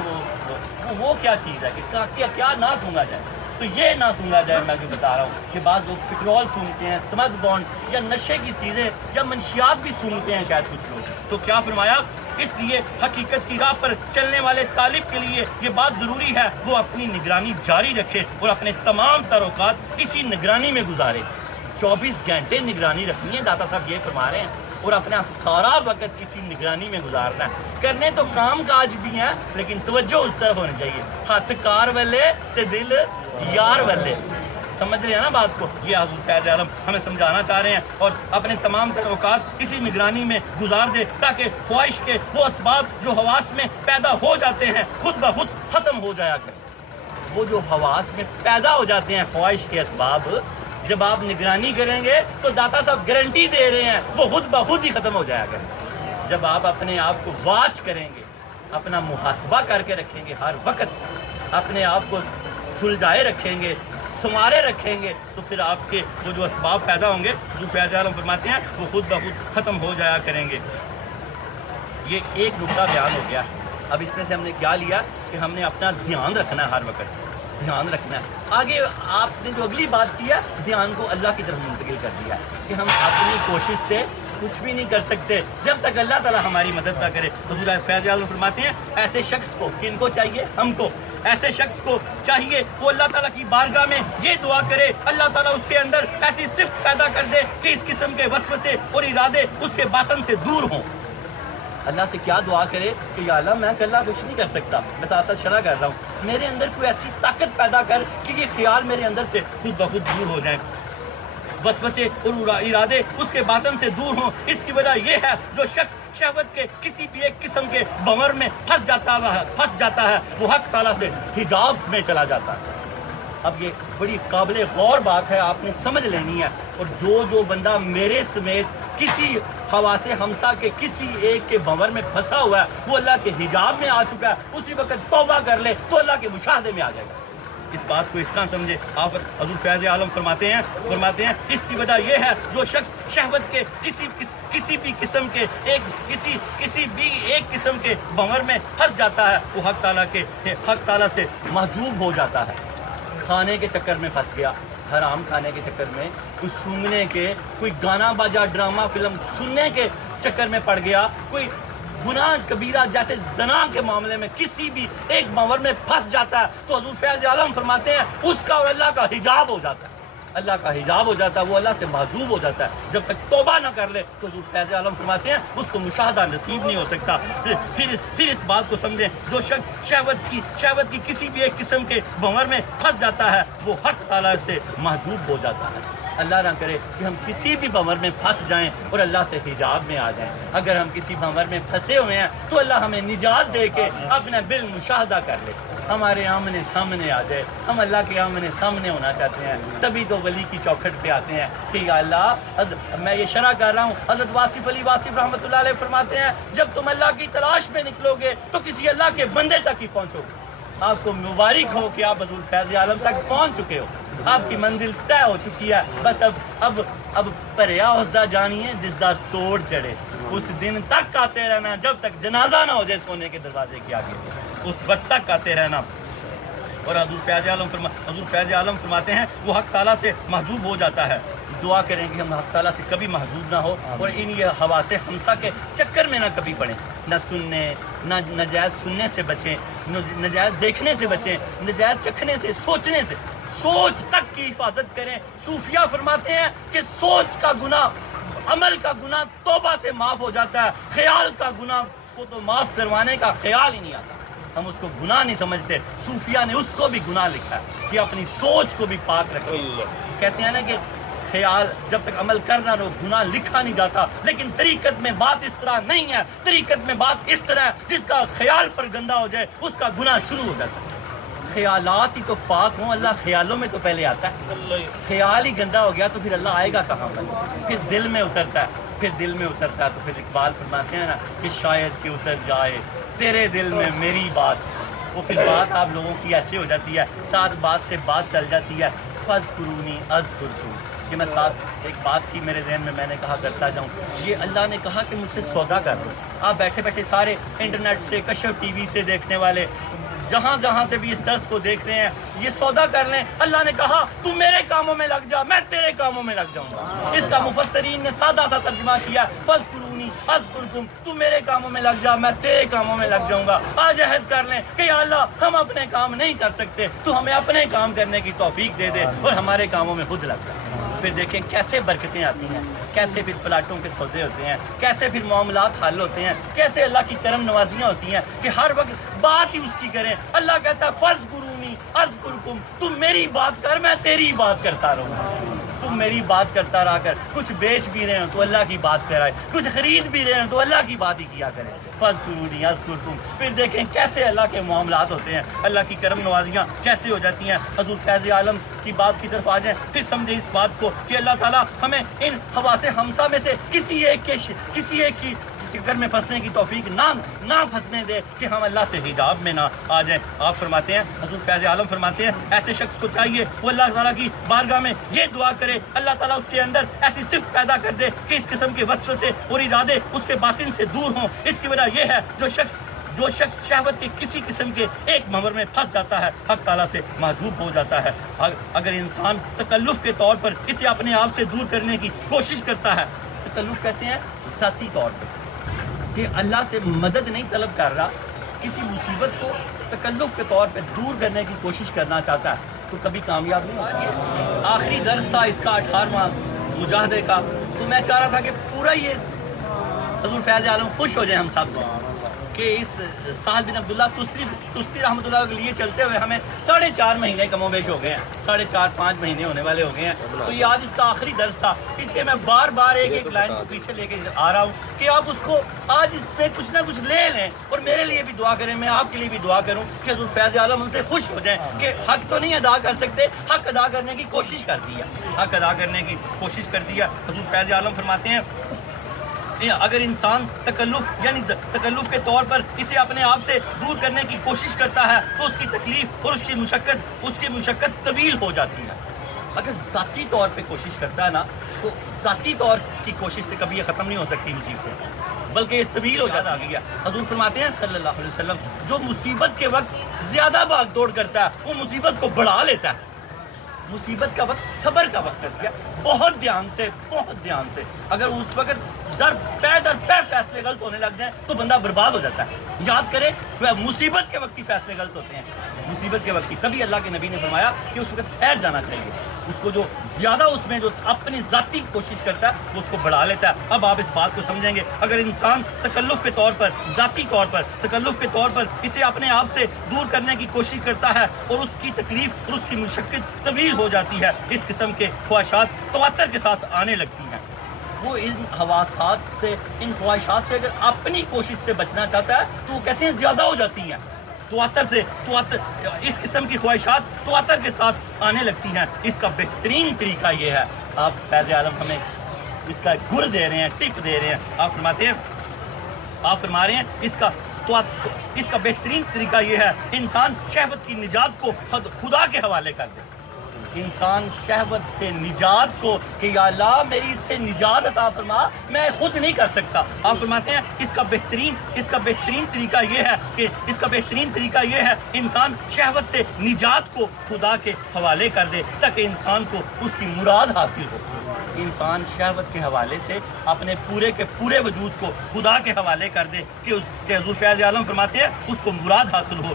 وہ کیا چیز ہے کہ کیا نہ سونگا جائے. تو یہ نہ سونگا جائے. میں جو بتا رہا ہوں کہ بعض لوگ پیٹرول سونگتے ہیں, سمجھ بانڈ یا نشے کی چیزیں یا منشیات بھی سونگتے ہیں شاید کچھ لوگ. تو کیا فرمایا؟ اس لیے حقیقت کی راہ پر چلنے والے طالب کے لیے یہ بات ضروری ہے وہ اپنی نگرانی جاری رکھے اور اپنے تمام تروقات اسی نگرانی میں گزارے. 24 گھنٹے نگرانی رکھنی ہے. داتا صاحب یہ فرما رہے ہیں اور اپنا سارا وقت کسی نگرانی میں گزارنا ہے. کرنے تو کام کاج بھی ہیں لیکن توجہ اس طرف ہونی چاہیے. ہاتھ کار والے تے دل یار والے. سمجھ رہے ہیں نا بات کو؟ یہ حضور فیض عالم ہمیں سمجھانا چاہ رہے ہیں، اور اپنے تمام تر اوقات اسی نگرانی میں گزار دے تاکہ خواہش کے وہ اسباب جو حواس میں پیدا ہو جاتے ہیں خود بخود ختم ہو جایا کریں۔ وہ جو حواس میں پیدا ہو جاتے ہیں خواہش کے اسباب، جب آپ نگرانی کریں گے تو داتا صاحب گارنٹی دے رہے ہیں وہ خود بخود ہی ختم ہو جایا کریں۔ جب آپ اپنے آپ کو واچ کریں گے، اپنا محاسبہ کر کے رکھیں گے، ہر وقت اپنے آپ کو سلجھائے رکھیں گے، سنوارے رکھیں گے، تو پھر آپ کے وہ جو اسباب پیدا ہوں گے جو فیض عالم فرماتے ہیں وہ خود بخود ختم ہو جایا کریں گے۔ یہ ایک نقطہ بیان ہو گیا۔ اب اس میں سے ہم نے کیا لیا کہ ہم نے اپنا دھیان رکھنا ہے، ہر وقت دھیان رکھنا ہے۔ آگے آپ نے جو اگلی بات کی ہے، دھیان کو اللہ کی طرف منتقل کر دیا ہے کہ ہم اپنی کوشش سے کچھ بھی نہیں کر سکتے جب تک اللہ تعالیٰ ہماری مدد نہ کرے۔ حضور فیض عالم فرماتے ہیں ایسے شخص کو، کن کو چاہیے؟ ہم کو۔ ایسے شخص کو چاہیے وہ اللہ تعالیٰ کی بارگاہ میں یہ دعا کرے، اللہ تعالیٰ اس کے اندر ایسی صفت پیدا کر دے کہ اس قسم کے وسوسے اور ارادے اس کے باطن سے دور ہوں۔ اللہ سے کیا دعا کرے کہ یا اللہ میں کل کچھ نہیں کر سکتا، میں ساتھ ساتھ شرح کر رہا ہوں، میرے اندر کوئی ایسی طاقت پیدا کر کہ یہ خیال میرے اندر سے خود بخود دور ہو جائیں، وسوسے اور ارادے اس کے باطن سے دور ہوں۔ اس کی وجہ یہ ہے جو شخص شہوت کے کسی بھی ایک قسم کے بھنور میں پھنس جاتا ہے وہ حق تعالیٰ سے حجاب میں چلا جاتا ہے۔ اب یہ بڑی قابل غور بات ہے، آپ نے سمجھ لینی ہے۔ اور جو بندہ میرے سمیت کسی حواس ہمسا کے کسی ایک کے بھنور میں پھنسا ہوا ہے وہ اللہ کے حجاب میں آ چکا ہے، اسی وقت توبہ کر لے تو اللہ کے مشاہدے میں آ جائے گا۔ اس بات کو اس طرح سمجھے۔ آپ حضور فیض عالم فرماتے ہیں اس کی وجہ یہ ہے جو شخص شہوت کے کسی بھی قسم کے کسی بھی ایک قسم کے بھنور میں پھنس جاتا ہے وہ حق تعالیٰ سے محجوب ہو جاتا ہے۔ کھانے کے چکر میں پھنس گیا، حرام کھانے کے چکر میں، کوئی سونگنے کے، کوئی گانا باجا ڈرامہ فلم سننے کے چکر میں پڑ گیا، کوئی گناہ کبیرہ جیسے زنا کے معاملے میں کسی بھی ایک بھنور میں پھنس جاتا ہے تو حضور فیض عالم فرماتے ہیں اس کا اور اللہ کا حجاب ہو جاتا ہے، اللہ کا حجاب ہو جاتا ہے، وہ اللہ سے محجوب ہو جاتا ہے۔ جب تک توبہ نہ کر لے تو حضور فیض عالم فرماتے ہیں اس کو مشاہدہ نصیب نہیں ہو سکتا۔ پھر اس بات کو سمجھیں، جو شخص شہوت کی کسی بھی ایک قسم کے بھنور میں پھنس جاتا ہے وہ حق تعالیٰ سے محجوب ہو جاتا ہے۔ اللہ نہ کرے کہ ہم کسی بھی بھنور میں پھنس جائیں اور اللہ سے حجاب میں آ جائیں۔ اگر ہم کسی بھنور میں پھنسے ہوئے ہیں تو اللہ ہمیں نجات دے کے اپنا بالمشاہدہ کر لے، ہمارے آمنے سامنے آ جائے۔ ہم اللہ کے آمنے سامنے ہونا چاہتے ہیں، تبھی تو ولی کی چوکھٹ پہ آتے ہیں کہ یا اللہ، میں یہ شرح کر رہا ہوں، حضرت واصف علی واصف رحمۃ اللہ علیہ فرماتے ہیں جب تم اللہ کی تلاش میں نکلو گے تو کسی اللہ کے بندے تک ہی پہنچو گے۔ آپ کو مبارک ہو کہ آپ حضور فیض عالم تک پہنچ چکے ہو، آپ کی منزل طے ہو چکی ہے۔ بس اب پریا حسدہ جانیے جس دا توڑ چڑھے، اس دن تک آتے رہنا جب تک جنازہ نہ ہو جائے سونے کے دروازے کے آگے، اس وقت تک آتے رہنا۔ اور حضور فیض عالم فرماتے ہیں وہ حق تعالیٰ سے محجوب ہو جاتا ہے۔ دعا کریں کہ ہم حق تعالیٰ سے کبھی محجوب نہ ہو اور ان یہ حواس ہمسا کے چکر میں نہ کبھی پڑیں، نہ سننے، نہ نجائز سننے سے بچیں، نجائز دیکھنے سے بچیں، نجائز چکھنے سے، سوچنے سے، سوچ تک کی حفاظت کریں۔ صوفیہ فرماتے ہیں کہ سوچ کا گناہ، عمل کا گناہ توبہ سے معاف ہو جاتا ہے، خیال کا گناہ کو تو معاف کروانے کا خیال ہی نہیں آتا، ہم اس کو گناہ نہیں سمجھتے۔ صوفیہ نے اس کو بھی گناہ لکھا ہے کہ اپنی سوچ کو بھی پاک رکھیں۔ کہتے ہیں نا کہ خیال جب تک عمل کرنا رہو گناہ لکھا نہیں جاتا، لیکن طریقت میں بات اس طرح نہیں ہے، طریقت میں بات اس طرح ہے جس کا خیال پر گندہ ہو جائے اس کا گناہ شروع ہو جاتا ہے۔ خیالات ہی تو پاک ہوں، اللہ خیالوں میں تو پہلے آتا ہے، خیال ہی گندا ہو گیا تو پھر اللہ آئے گا کہاں پر؟ پھر دل میں اترتا ہے، تو پھر اقبال فرماتے ہیں نا کہ شاید کہ اتر جائے تیرے دل میں میری بات، وہ پھر بات آپ لوگوں کی ایسے ہو جاتی ہے، ساتھ بات سے بات چل جاتی ہے، فَاذْكُرُونِی أَذْكُرْكُم۔ کہ میں ساتھ ایک بات تھی میرے ذہن میں نے کہا کرتا جاؤں، یہ اللہ نے کہا کہ مجھ سے سودا کر لو۔ آپ بیٹھے بیٹھے سارے انٹرنیٹ سے، کشف ٹی وی سے دیکھنے والے، جہاں سے بھی اس درس کو دیکھ رہے ہیں، یہ سودا کر لیں۔ اللہ نے کہا تو میرے کاموں میں لگ جا، میں تیرے کاموں میں لگ جاؤں گا۔ اس کا مفسرین نے سادہ سا ترجمہ کیا، فَاذْكُرُونِی أَذْكُرْكُم، تو میرے کاموں میں لگ جا، میں تیرے کاموں میں لگ جاؤں گا۔ آج عہد کر لیں کہ یا اللہ ہم اپنے کام نہیں کر سکتے، تو ہمیں اپنے کام کرنے کی توفیق دے دے اور ہمارے کاموں میں خود لگ جا۔ پھر دیکھیں کیسے برکتیں آتی ہیں، کیسے پھر پلاٹوں کے سودے ہوتے ہیں، کیسے پھر معاملات حل ہوتے ہیں، کیسے اللہ کی کرم نوازیاں ہوتی ہیں کہ ہر وقت بات ہی اس کی کریں۔ اللہ کہتا ہے فَاذْكُرُونِی اذکرکم، تم میری بات کر میں تیری بات کرتا رہوں گا. تم میری بات کرتا رہا کر. کچھ بیچ بھی رہے ہو تو اللہ کی بات کرائے، کچھ خرید بھی رہے ہو تو اللہ کی بات ہی کیا کریں. فاذکرونی اذکرکم. پھر دیکھیں کیسے اللہ کے معاملات ہوتے ہیں، اللہ کی کرم نوازیاں کیسے ہو جاتی ہیں. حضور فیض عالم کی بات کی طرف آ جائیں، پھر سمجھیں اس بات کو کہ اللہ تعالیٰ ہمیں ان حواس خمسہ میں سے کسی ایک کی چکر میں پھنسنے کی توفیق نہ پھنسنے دے کہ ہم اللہ سے حجاب میں نہ آ جائیں. آپ فرماتے ہیں، حضور فیض عالم فرماتے ہیں، ایسے شخص کو چاہیے وہ اللہ تعالیٰ کی بارگاہ میں یہ دعا کرے، اللہ تعالیٰ اس کے اندر ایسی صفت پیدا کر دے کہ اس قسم کے وسوسے اور ارادے اس کے باطن سے دور ہوں. اس کی وجہ یہ ہے جو شخص شہوت کے کسی قسم کے ایک محور میں پھنس جاتا ہے، حق تعالیٰ سے محجوب ہو جاتا ہے. اگر انسان تکلف کے طور پر اسے اپنے آپ سے دور کرنے کی کوشش کرتا ہے، تکلف کہتے ہیں ذاتی طور پر کہ اللہ سے مدد نہیں طلب کر رہا، کسی مصیبت کو تکلف کے طور پہ دور کرنے کی کوشش کرنا چاہتا ہے تو کبھی کامیاب نہیں ہوتا. آخری درس تھا اس کا 18واں مجاہدے کا، تو میں چاہ رہا تھا کہ پورا یہ حضور فیض عالم خوش ہو جائیں ہم سب سے کہ اس سہل بن عبداللہ تستری رحمۃ اللہ کے لیے چلتے ہوئے ہمیں 4.5 مہینے کم و بیش ہو گئے ہیں، 4.5-5 مہینے ہونے والے ہو گئے ہیں. تو یہ آج اس کا آخری درس تھا، اس لیے میں بار بار ایک لائن کو پیچھے لے کے آ رہا ہوں کہ آپ اس کو آج اس پہ کچھ نہ کچھ لے لیں اور میرے لیے بھی دعا کریں، میں آپ کے لیے بھی دعا کروں کہ حضور فیض عالم ان سے خوش ہو جائیں کہ حق تو نہیں ادا کر سکتے، حق ادا کرنے کی کوشش کر دی ہے، حق ادا کرنے کی کوشش کر دی ہے. حضور فیض عالم فرماتے ہیں اگر انسان تکلف کے طور پر اسے اپنے آپ سے دور کرنے کی کوشش کرتا ہے تو اس کی تکلیف اور اس کی مشقت طویل ہو جاتی ہے. اگر ذاتی طور پہ کوشش کرتا ہے نا تو ذاتی طور کی کوشش سے کبھی یہ ختم نہیں ہو سکتی مصیبت، بلکہ یہ طویل ہو جاتا آگے گیا. حضور فرماتے ہیں صلی اللہ علیہ وسلم جو مصیبت کے وقت زیادہ بھاگ دوڑ کرتا ہے وہ مصیبت کو بڑھا لیتا ہے. مصیبت کا وقت صبر کا وقت کر دیا، بہت دھیان سے اگر اس وقت در پہ فیصلے غلط ہونے لگ جائیں تو بندہ برباد ہو جاتا ہے. یاد کریں مصیبت کے وقت ہی فیصلے غلط ہوتے ہیں، مصیبت کے وقت ہی. تبھی اللہ کے نبی نے فرمایا کہ اس وقت ٹھہر جانا چاہیے. اس کو جو زیادہ اس میں جو اپنی ذاتی کوشش کرتا ہے وہ اس کو بڑھا لیتا ہے. اب آپ اس بات کو سمجھیں گے، اگر انسان تکلف کے طور پر ذاتی طور پر اسے اپنے آپ سے دور کرنے کی کوشش کرتا ہے اور اس کی تکلیف اور اس کی مشقت طویل ہو جاتی ہے، اس قسم کے خواہشات تواتر کے ساتھ آنے لگتی ہیں. وہ ان حواسات سے، ان خواہشات سے اگر اپنی کوشش سے بچنا چاہتا ہے تو وہ کہتے ہیں زیادہ ہو جاتی ہیں، تواتر اس قسم کی خواہشات تواتر کے ساتھ آنے لگتی ہیں. اس کا بہترین طریقہ یہ ہے، آپ فیض عالم ہمیں اس کا گر دے رہے ہیں، ٹپ دے رہے ہیں. آپ فرما رہے ہیں اس کا بہترین طریقہ یہ ہے انسان شہوت کی نجات کو خدا کے حوالے کر دے. انسان شہوت سے نجات کو کہ یا اللہ میری اس سے نجات عطا فرما، میں خود نہیں کر سکتا. آپ فرماتے ہیں اس کا بہترین طریقہ یہ ہے انسان شہوت سے نجات کو خدا کے حوالے کر دے تاکہ انسان کو اس کی مراد حاصل ہو. انسان شہوت کے حوالے سے اپنے پورے کے پورے وجود کو خدا کے حوالے کر دے کہ حضور فیض عالم فرماتے ہیں اس کو مراد حاصل ہو.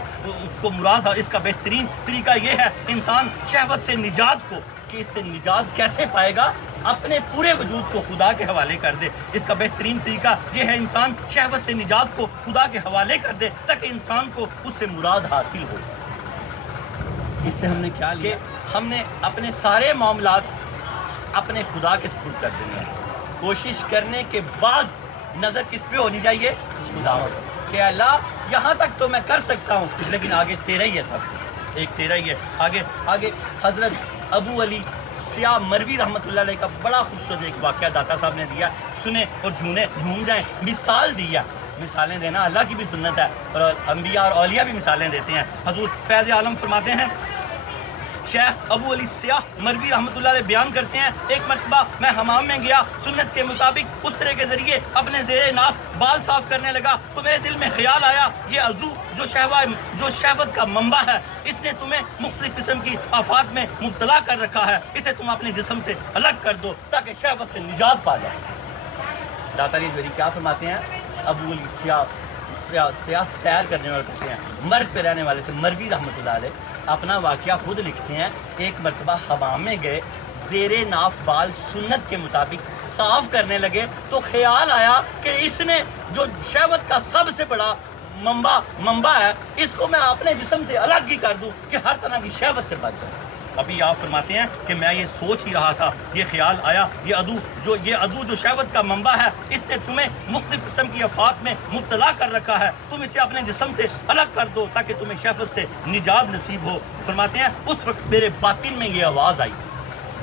اس کا بہترین طریقہ یہ ہے انسان شہوت سے نجات کو، کہ اس سے نجات کیسے پائے گا، اپنے پورے وجود کو خدا کے حوالے کر دے. اس کا بہترین طریقہ یہ ہے انسان شہوت سے نجات کو خدا کے حوالے کر دے تاکہ انسان کو اس سے مراد حاصل ہو. اس سے ہم نے کیا لیا؟ ہم نے اپنے سارے معاملات اپنے خدا کے سپرد کر دینے ہیں. کوشش کرنے کے بعد نظر کس پہ ہونی چاہیے؟ خدا کہ اللہ یہاں تک تو میں کر سکتا ہوں لیکن آگے تیرا ہی ہے، سب ایک تیرا ہی ہے. آگے حضرت ابو علی سیاہ مروی رحمۃ اللہ علیہ کا بڑا خوبصورت ایک واقعہ داتا صاحب نے دیا، سنیں اور جھوم جائیں. مثال دیا، مثالیں دینا اللہ کی بھی سنت ہے اور انبیاء اور اولیاء بھی مثالیں دیتے ہیں. حضور فیض عالم فرماتے ہیں، شیخ ابو علی سیاہ مروی رحمۃ اللہ علیہ بیان کرتے ہیں، ایک مرتبہ میں حمام میں گیا، سنت کے مطابق اس طرح کے ذریعے اپنے زیر ناف بال صاف کرنے لگا تو میرے دل میں خیال آیا یہ عضو جو شہوت کا منبع ہے اس نے تمہیں مختلف قسم کی آفات میں مبتلا کر رکھا ہے، اسے تم اپنے جسم سے الگ کر دو تاکہ شہوت سے نجات پا جائے. داتا علی کیا فرماتے ہیں؟ ابو علی سیاہ سیر کرنے والے کہتے ہیں، مرگ پہ رہنے والے تھے، مروی رحمۃ اللہ علیہ اپنا واقعہ خود لکھتے ہیں. ایک مرتبہ حمام میں گئے، زیر ناف بال سنت کے مطابق صاف کرنے لگے تو خیال آیا کہ اس نے جو شہوت کا سب سے بڑا منبع ہے اس کو میں اپنے جسم سے الگ ہی کر دوں کہ ہر طرح کی شہوت سے بچ جاؤں۔ ابھی آپ فرماتے ہیں کہ میں یہ سوچ ہی رہا تھا، یہ خیال آیا، یہ عدو جو شہوت کا منبع ہے اس نے تمہیں مختلف قسم کی آفات میں مبتلا کر رکھا ہے، تم اسے اپنے جسم سے الگ کر دو تاکہ تمہیں شہوت سے نجات نصیب ہو۔ فرماتے ہیں اس وقت میرے باطن میں یہ آواز آئی،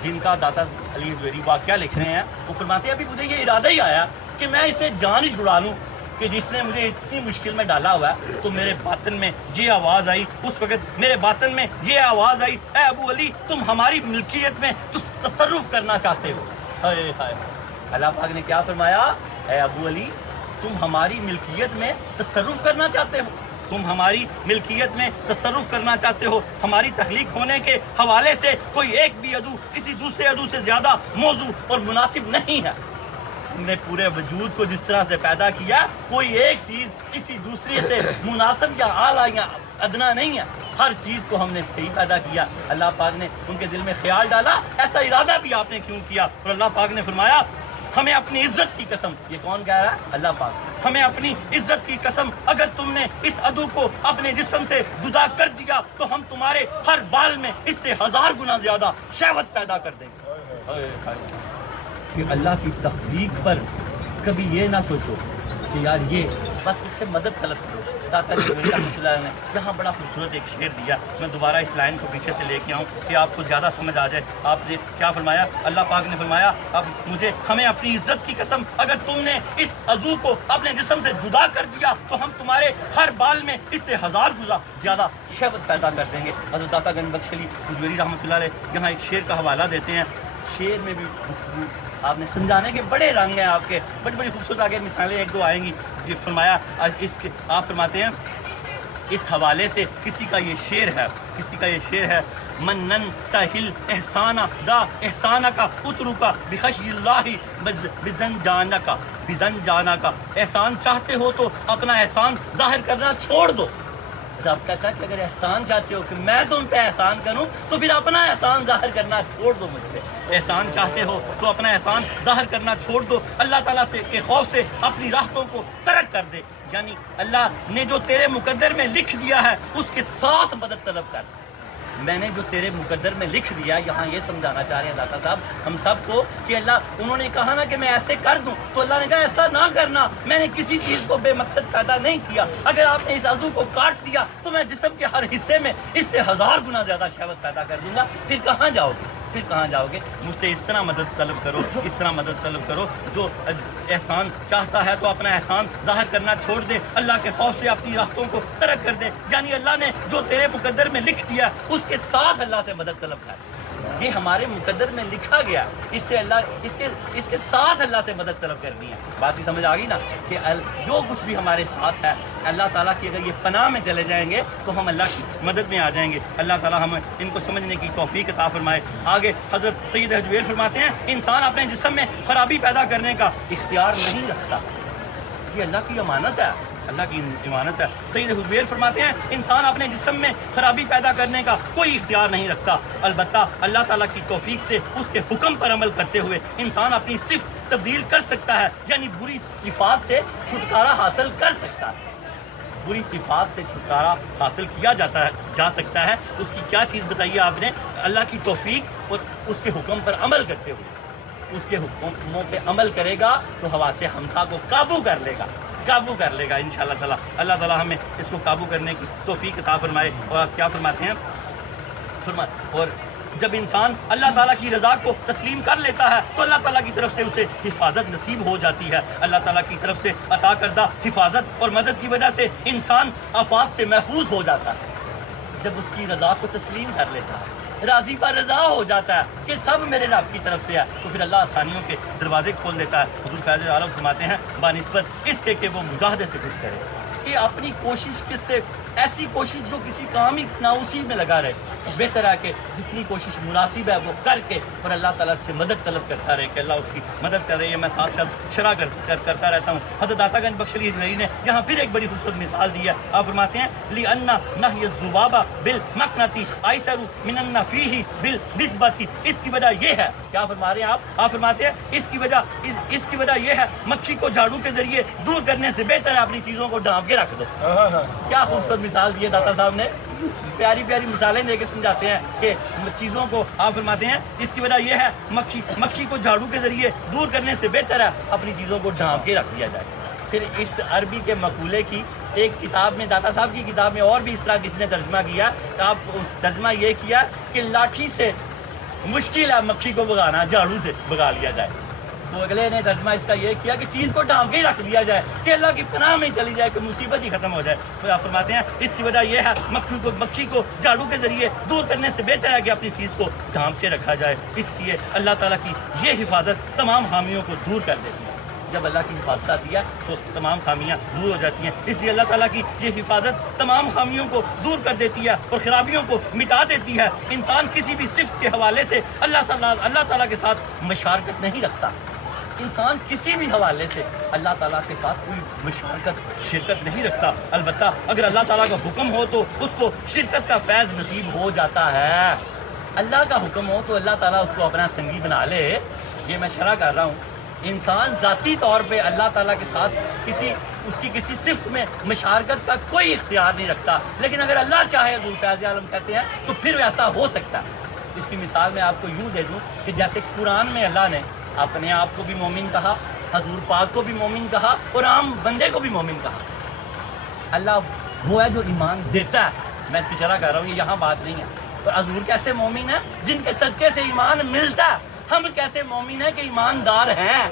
جن کا داتا علی حجویری واقعہ لکھ رہے ہیں، وہ فرماتے ہیں ابھی مجھے یہ ارادہ ہی آیا کہ میں اسے جان ہی چھڑا لوں کہ جس نے مجھے اتنی مشکل میں ڈالا ہوا ہے، تو میرے باطن میں یہ آواز آئی، اس وقت میرے باطن میں یہ آواز آئی، اے ابو علی تم ہماری ملکیت میں تصرف کرنا چاہتے ہو۔ ہائے ہائے، اللہ پاک نے کیا فرمایا؟ اے ابو علی تم ہماری ملکیت میں تصرف کرنا چاہتے ہو، تم ہماری ملکیت میں تصرف کرنا چاہتے ہو۔ ہماری تخلیق ہونے کے حوالے سے کوئی ایک بھی عدو کسی دوسرے عدو سے زیادہ موزوں اور مناسب نہیں ہے۔ ہم نے پورے وجود کو جس طرح سے پیدا کیا، کوئی ایک چیز کسی دوسرے سے مناسب یا اعلیٰ یا ادنا نہیں ہے، ہر چیز کو ہم نے صحیح پیدا کیا۔ اللہ پاک نے ان کے دل میں خیال ڈالا، ایسا ارادہ بھی آپ نے کیوں کیا؟ اور اللہ پاک نے فرمایا ہمیں اپنی عزت کی قسم، یہ کون کہہ رہا ہے؟ اللہ پاک، ہمیں اپنی عزت کی قسم اگر تم نے اس عدو کو اپنے جسم سے جدا کر دیا تو ہم تمہارے ہر بال میں اس سے 1000 گنا زیادہ شہوت پیدا کر دیں گے۔ کہ اللہ کی تخلیق پر کبھی یہ نہ سوچو کہ یار یہ بس اس سے مدد طلب کرو۔ داتا علی حجویری رحمۃ اللہ علیہ نے یہاں بڑا خوبصورت ایک شعر دیا، میں دوبارہ اس لائن کو پیچھے سے لے کے آؤں کہ آپ کو زیادہ سمجھ آ جائے۔ آپ نے کیا فرمایا؟ اللہ پاک نے فرمایا اب ہمیں اپنی عزت کی قسم اگر تم نے اس عضو کو اپنے جسم سے جدا کر دیا تو ہم تمہارے ہر بال میں اس سے 1000 گنا زیادہ شہوت پیدا کر دیں گے۔ حضرت داتا گنج بخش علی حجویری رحمۃ اللہ علیہ یہاں ایک شعر کا حوالہ دیتے ہیں، شعر میں بھی گفتگو آپ نے سمجھانے کے بڑے رنگ ہیں، آپ کے بڑی بڑی خوبصورت آگے مثالیں ایک دو آئیں گی۔ یہ فرمایا آپ فرماتے ہیں اس حوالے سے کسی کا یہ شعر ہے منن تہل احسانہ دا احسانہ کا اترو کا بخشی اللہ بزن جانا کا، احسان چاہتے ہو تو اپنا احسان ظاہر کرنا چھوڑ دو۔ رب کہتا ہے کہ اگر احسان چاہتے ہو کہ میں تم پہ احسان کروں تو پھر اپنا احسان ظاہر کرنا چھوڑ دو مجھ پہ۔ احسان چاہتے ہو تو اپنا احسان ظاہر کرنا چھوڑ دو، اللہ تعالیٰ سے کے خوف سے اپنی راحتوں کو ترک کر دے، یعنی اللہ نے جو تیرے مقدر میں لکھ دیا ہے اس کے ساتھ مدد طلب کر۔ میں نے جو تیرے مقدر میں لکھ دیا، یہاں یہ سمجھانا چاہ رہے ہیں داتا صاحب ہم سب کو کہ انہوں نے کہا نا کہ میں ایسے کر دوں، تو اللہ نے کہا ایسا نہ کرنا، میں نے کسی چیز کو بے مقصد پیدا نہیں کیا، اگر آپ نے اس عضو کو کاٹ دیا تو میں جسم کے ہر حصے میں اس سے 1000 گنا زیادہ شہوت پیدا کر دوں گا۔ پھر کہاں جاؤ گے؟ مجھ سے اس طرح مدد طلب کرو، جو احسان چاہتا ہے تو اپنا احسان ظاہر کرنا چھوڑ دے، اللہ کے خوف سے اپنی راحتوں کو ترک کر دے، یعنی اللہ نے جو تیرے مقدر میں لکھ دیا اس کے ساتھ اللہ سے مدد طلب کر۔ یہ ہمارے مقدر میں لکھا گیا، اس کے ساتھ اللہ سے مدد طلب کرنی ہے۔ بات ہی سمجھ آ گئی نا کہ جو کچھ بھی ہمارے ساتھ ہے اللہ تعالیٰ کی اگر یہ پناہ میں چلے جائیں گے تو ہم اللہ کی مدد میں آ جائیں گے۔ اللہ تعالیٰ ہمیں ان کو سمجھنے کی توفیق عطا فرمائے۔ آگے حضرت سید حجویر فرماتے ہیں انسان اپنے جسم میں خرابی پیدا کرنے کا اختیار نہیں رکھتا، یہ اللہ کی امانت ہے، سید حجویر فرماتے ہیں انسان اپنے جسم میں خرابی پیدا کرنے کا کوئی اختیار نہیں رکھتا، البتہ اللہ تعالیٰ کی توفیق سے اس کے حکم پر عمل کرتے ہوئے انسان اپنی صفت تبدیل کر سکتا ہے، یعنی بری صفات سے چھٹکارا حاصل کر سکتا ہے۔ بری صفات سے چھٹکارا حاصل کیا جا سکتا ہے۔ اس کی کیا چیز بتائیے آپ نے؟ اللہ کی توفیق اور اس کے حکم پر عمل کرتے ہوئے، اس کے حکموں پہ عمل کرے گا تو حواس حمسہ کو قابو کر لے گا انشاءاللہ تعالیٰ۔ اللہ تعالیٰ ہمیں اس کو قابو کرنے کی توفیق عطا فرمائے۔ اور آپ کیا فرماتے ہیں؟ اور جب انسان اللہ تعالیٰ کی رضا کو تسلیم کر لیتا ہے تو اللہ تعالیٰ کی طرف سے اسے حفاظت نصیب ہو جاتی ہے۔ اللہ تعالیٰ کی طرف سے عطا کردہ حفاظت اور مدد کی وجہ سے انسان آفات سے محفوظ ہو جاتا ہے۔ جب اس کی رضا کو تسلیم کر لیتا ہے، راضی پر رضا ہو جاتا ہے کہ سب میرے رب کی طرف سے ہے، تو پھر اللہ آسانیوں کے دروازے کھول دیتا ہے۔ حضور فیض عالم فرماتے ہیں بانسبت اس کے کہ وہ مجاہدے سے کچھ کرے، کہ اپنی کوشش سے ایسی کوشش جو کسی کام ہی نہ اسی میں لگا رہے. بہتر ہے کہ جتنی کوشش مناسب ہے وہ کر کے اور اللہ تعالیٰ سے مدد طلب کرتا رہے کہ اللہ اس کی مدد کر رہی ہے. میں ساتھ ساتھ شرح کرتا رہتا ہوں. حضرت عطا گنج بخش علی حجویری نے یہاں پھر ایک بڑی خوبصورت مثال دی ہے. آپ فرماتے ہیں لِأَنَّ نَهْيَ الذُّبَابَ بِالْمَكْنَةِ أَيْسَرُ مِنَ النَّفِيهِ بِالْبِسْبَةِ. اس کی وجہ یہ ہے, کیا فرما رہے ہیں آپ فرماتے ہیں اس کی وجہ یہ ہے مکھی کو جھاڑو کے ذریعے دور کرنے سے بہتر ہے اپنی چیزوں کو ڈھانپ کے رکھ دو. کیا خوبصورت مثال دی ہے داتا صاحب نے. پیاری پیاری مثالیں دے کے سمجھاتے ہیں کہ چیزوں کو. آپ فرماتے ہیں اس کی وجہ یہ ہے مکھی کو جھاڑو کے ذریعے دور کرنے سے بہتر ہے اپنی چیزوں کو ڈھانپ کے رکھ دیا جائے. پھر اس عربی کے مقولے کی ایک کتاب میں, داتا صاحب کی کتاب میں اور بھی اس طرح کسی نے ترجمہ کیا. آپ اس ترجمہ یہ کیا کہ لاٹھی سے مشکل ہے مکھی کو بھگانا, جھاڑو سے بھگا لیا جائے. تو اگلے نے ترجمہ اس کا یہ کیا کہ چیز کو ڈھانپ کے ہی رکھ دیا جائے کہ اللہ کی پناہ میں چلی جائے کہ مصیبت ہی ختم ہو جائے. تو آپ فرماتے ہیں اس کی وجہ یہ ہے مکھی کو جھاڑو کے ذریعے دور کرنے سے بہتر ہے کہ اپنی چیز کو ڈھانپ کے رکھا جائے. اس لیے اللہ تعالیٰ کی یہ حفاظت تمام خامیوں کو دور کر دیتی ہے. جب اللہ کی حفاظت آتی ہے تو تمام خامیاں دور ہو جاتی ہیں. اس لیے اللہ تعالیٰ کی یہ حفاظت تمام خامیوں کو دور کر دیتی ہے اور خرابیوں کو مٹا دیتی ہے. انسان کسی بھی صفت کے حوالے سے اللہ تعالیٰ کے ساتھ مشارکت نہیں رکھتا. انسان کسی بھی حوالے سے اللہ تعالیٰ کے ساتھ کوئی شرکت نہیں رکھتا. البتہ اگر اللہ تعالیٰ کا حکم ہو تو اس کو شرکت کا فیض نصیب ہو جاتا ہے. اللہ کا حکم ہو تو اللہ تعالیٰ اس کو اپنا سنگی بنا لے. یہ میں شرح کر رہا ہوں. انسان ذاتی طور پہ اللہ تعالیٰ کے ساتھ اس کی کسی صفت میں مشارکت کا کوئی اختیار نہیں رکھتا. لیکن اگر اللہ چاہے, حضور فیض عالم کہتے ہیں, تو پھر ایسا ہو سکتا ہے. اس کی مثال میں آپ کو یوں دے دوں کہ جیسے قرآن میں اللہ نے اپنے آپ کو بھی مومن کہا, حضور پاک کو بھی مومن کہا اور عام بندے کو بھی مومن کہا. اللہ وہ ہے جو ایمان دیتا ہے. میں اس کی شرح کر رہا ہوں, یہ یہاں بات نہیں ہے. تو حضور کیسے مومن ہے؟ جن کے صدقے سے ایمان ملتا ہے. ہم کیسے مومن ہیں کہ ایماندار ہیں.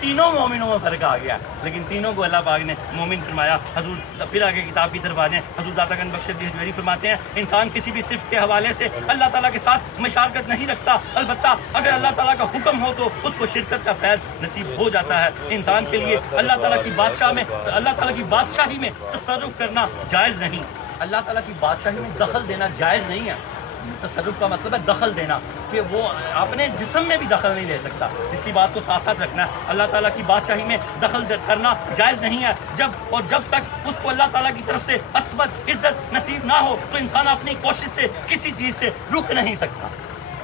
تینوں مومنوں میں فرق آ گیا, لیکن تینوں کو اللہ پاک نے مومن فرمایا. حضور پھر آگے کتاب کی طرف آ جائیں. حضور داتا گنج بخش علی حجویری فرماتے ہیں انسان کسی بھی صفت کے حوالے سے اللہ تعالیٰ کے ساتھ مشارکت نہیں رکھتا. البتہ اگر اللہ تعالیٰ کا حکم ہو تو اس کو شرکت کا فیض نصیب ہو جاتا ہے. انسان کے لیے اللہ تعالیٰ کی بادشاہی میں تصرف کرنا جائز نہیں. اللہ تعالیٰ کی بادشاہی میں دخل دینا جائز نہیں ہے. تصرف کا مطلب ہے دخل دینا, کہ وہ اپنے جسم میں بھی دخل نہیں دے سکتا. اس کی بات کو ساتھ ساتھ رکھنا ہے. اللہ تعالیٰ کی بادشاہی میں دخل کرنا جائز نہیں ہے. جب تک اس کو اللہ تعالیٰ کی طرف سے عصمت عزت نصیب نہ ہو تو انسان اپنی کوشش سے کسی چیز سے رک نہیں سکتا.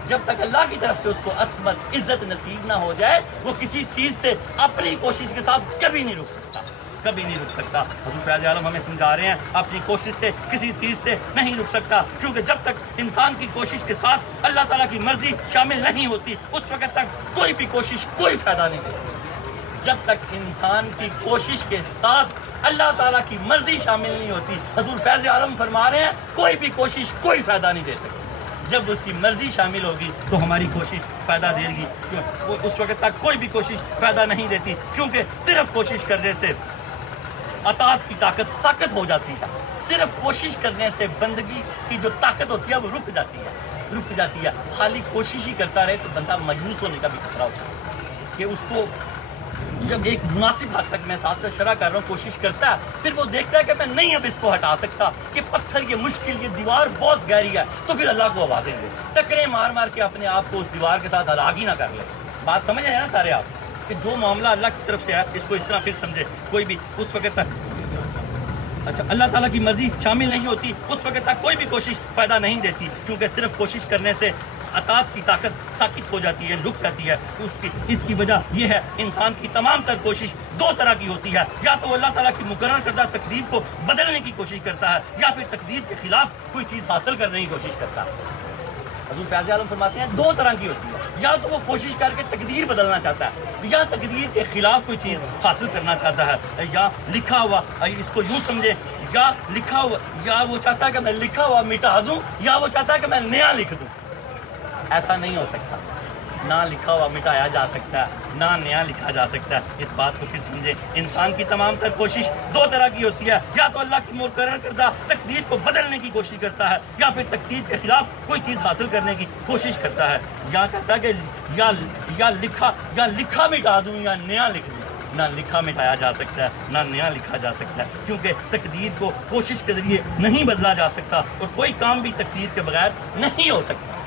جب تک اللہ کی طرف سے اس کو عصمت عزت نصیب نہ ہو جائے وہ کسی چیز سے اپنی کوشش کے ساتھ کبھی نہیں رک سکتا. حضور فیض عالم ہمیں سمجھا رہے ہیں اپنی کوشش سے کسی چیز سے نہیں رک سکتا, کیونکہ جب تک انسان کی کوشش کے ساتھ اللہ تعالیٰ کی مرضی شامل نہیں ہوتی اس وقت تک کوئی بھی کوشش کوئی فائدہ نہیں دیتی. جب تک انسان کی کوشش کے ساتھ اللہ تعالیٰ کی مرضی شامل نہیں ہوتی, حضور فیض عالم فرما رہے ہیں کوئی بھی کوشش کوئی فائدہ نہیں دے سکتی. جب اس کی مرضی شامل ہوگی تو ہماری کوشش فائدہ دے گی. اس وقت تک کوئی بھی کوشش فائدہ نہیں دیتی, کیونکہ صرف کوشش کرنے سے اطاعت کی طاقت ساکت ہو جاتی ہے. صرف کوشش کرنے سے بندگی کی جو طاقت ہوتی ہے وہ رک جاتی ہے. خالی کوشش ہی کرتا رہے تو بندہ مایوس ہونے کا بھی خطرہ ہوتا ہے کہ اس کو جب ایک مناسب حد تک, میں ساتھ سے شرح کر رہا ہوں, کوشش کرتا ہے پھر وہ دیکھتا ہے کہ میں نہیں اب اس کو ہٹا سکتا, کہ پتھر یہ مشکل, یہ دیوار بہت گہری ہے, تو پھر اللہ کو آوازیں دے, ٹکریں مار کے اپنے آپ کو اس دیوار کے ساتھ ہلاک ہی نہ کر لے. بات سمجھ رہے ہیں نا سارے آپ, کہ جو معاملہ اللہ کی طرف سے ہے اس کو اس طرح پھر سمجھے. کوئی بھی اس وقت تک اللہ تعالیٰ کی مرضی شامل نہیں ہوتی اس وقت تک کوئی بھی کوشش فائدہ نہیں دیتی, کیونکہ صرف کوشش کرنے سے اطاعت کی طاقت ساکت ہو جاتی ہے, رک جاتی ہے. اس کی وجہ یہ ہے انسان کی تمام تر کوشش دو طرح کی ہوتی ہے. یا تو اللہ تعالیٰ کی مقرر کردہ تقدیر کو بدلنے کی کوشش کرتا ہے, یا پھر تقدیر کے خلاف کوئی چیز حاصل کرنے کی کوشش کرتا ہے. حضور فیض عالم فرماتے ہیں دو طرح کی ہوتی ہے, یا تو وہ کوشش کر کے تقدیر بدلنا چاہتا ہے, یا تقدیر کے خلاف کوئی چیز حاصل کرنا چاہتا ہے. یا لکھا ہوا, اس کو یوں سمجھے, یا لکھا ہوا, یا وہ چاہتا ہے کہ میں لکھا ہوا مٹا دوں, یا وہ چاہتا ہے کہ میں نیا لکھ دوں. ایسا نہیں ہو سکتا. نہ لکھا ہوا مٹایا جا سکتا ہے, نہ نیا لکھا جا سکتا ہے. اس بات کو پھر سمجھے, انسان کی تمام تر کوشش دو طرح کی ہوتی ہے, یا تو اللہ کی مقرر کردہ تقدیر کو بدلنے کی کوشش کرتا ہے, یا پھر تقدیر کے خلاف کوئی چیز حاصل کرنے کی کوشش کرتا ہے. یا کہتا ہے کہ یا لکھا مٹا دوں یا نیا لکھ دوں. نہ لکھا مٹایا جا سکتا ہے، نہ نیا لکھا جا سکتا ہے، کیونکہ تقدیر کو کوشش کے ذریعے نہیں بدلا جا سکتا اور کوئی کام بھی تقدیر کے بغیر نہیں ہو سکتا۔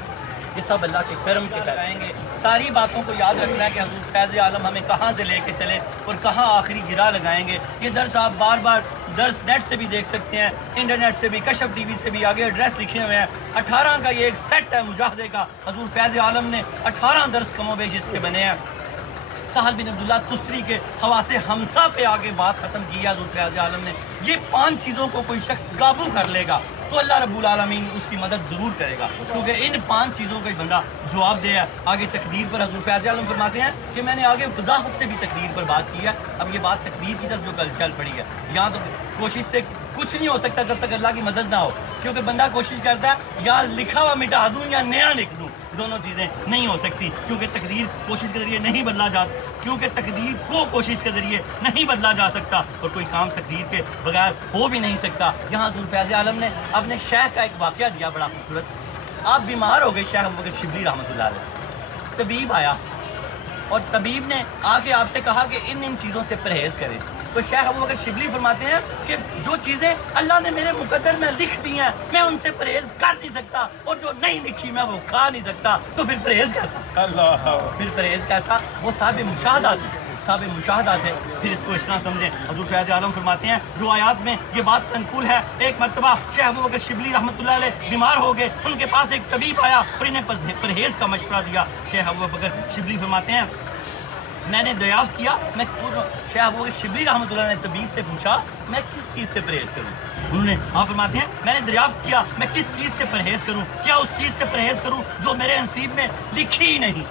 یہ سب اللہ کے کرم کے لگائیں گے۔ ساری باتوں کو یاد رکھنا ہے کہ حضور فیض عالم ہمیں کہاں سے لے کے چلے اور کہاں آخری گرا لگائیں گے۔ یہ درس آپ بار بار درس نیٹ سے بھی دیکھ سکتے ہیں، انٹرنیٹ سے بھی، کشف ٹی وی سے بھی، آگے ایڈریس لکھے ہوئے ہیں۔ 18 کا یہ ایک سیٹ ہے مجاہدے کا، حضور فیض عالم نے 18 درس کم و بیش اس کے بنے ہیں۔ سہل بن عبداللہ تستری کے حواس ہمسا پہ آگے بات ختم کی ہے حضور فیض عالم نے۔ یہ 5 چیزوں کو کوئی شخص قابو کر لے گا تو اللہ رب العالمین اس کی مدد ضرور کرے گا، کیونکہ ان 5 چیزوں کا بندہ جواب دے ہے۔ آگے تقدیر پر حضور فیض عالم فرماتے ہیں کہ میں نے آگے وضاحت سے بھی تقدیر پر بات کی ہے، اب یہ بات تقدیر کی طرف جو کل چل پڑی ہے۔ یہاں تو کوشش سے کچھ نہیں ہو سکتا جب تک اللہ کی مدد نہ ہو، کیونکہ بندہ کوشش کرتا ہے یا لکھا ہوا مٹا دوں یا نیا لکھ دوں، دونوں چیزیں نہیں ہو سکتی، کیونکہ تقدیر کوشش کے ذریعے نہیں بدلا جا کیونکہ تقدیر کو کوشش کے ذریعے نہیں بدلا جا سکتا اور کوئی کام تقدیر کے بغیر ہو بھی نہیں سکتا۔ یہاں حضور فیض عالم نے اپنے شیخ کا ایک واقعہ دیا بڑا خوبصورت۔ آپ بیمار ہو گئے، شیخ ابوبکر شبلی رحمۃ اللہ علیہ، طبیب آیا اور طبیب نے آ کے آپ سے کہا کہ ان چیزوں سے پرہیز کریں، تو شیخ ابوبکر شبلی فرماتے ہیں کہ جو چیزیں اللہ نے میرے مقدر میں لکھ دی ہیں میں ان سے پرہیز کر نہیں سکتا، اور جو نہیں لکھی میں وہ کھا نہیں سکتا، تو پھر پرہیز کیسا؟ پھر پرہیز کیسا؟ وہ صاحب مشاہدات ہیں، صاحب مشاہدات ہے۔ پھر اس کو اس طرح سمجھیں، حضور فیض عالم فرماتے ہیں روایات میں یہ بات منقول ہے، ایک مرتبہ شیخ ابوبکر شبلی رحمۃ اللہ علیہ بیمار ہو گئے، ان کے پاس ایک طبیب آیا اور انہیں پرہیز کا مشورہ دیا۔ شیخ ابوبکر شبلی فرماتے ہیں میں نے دریافت کیا، شیخ ابوبکر شبلی رحمۃ اللہ نے طبیب سے پوچھا میں کس چیز سے پرہیز کروں؟ انہوں نے آپ فرماتے ہیں میں نے دریافت کیا میں کس چیز سے پرہیز کروں، کیا اس چیز سے پرہیز کروں جو میرے نصیب میں لکھی ہی نہیں۔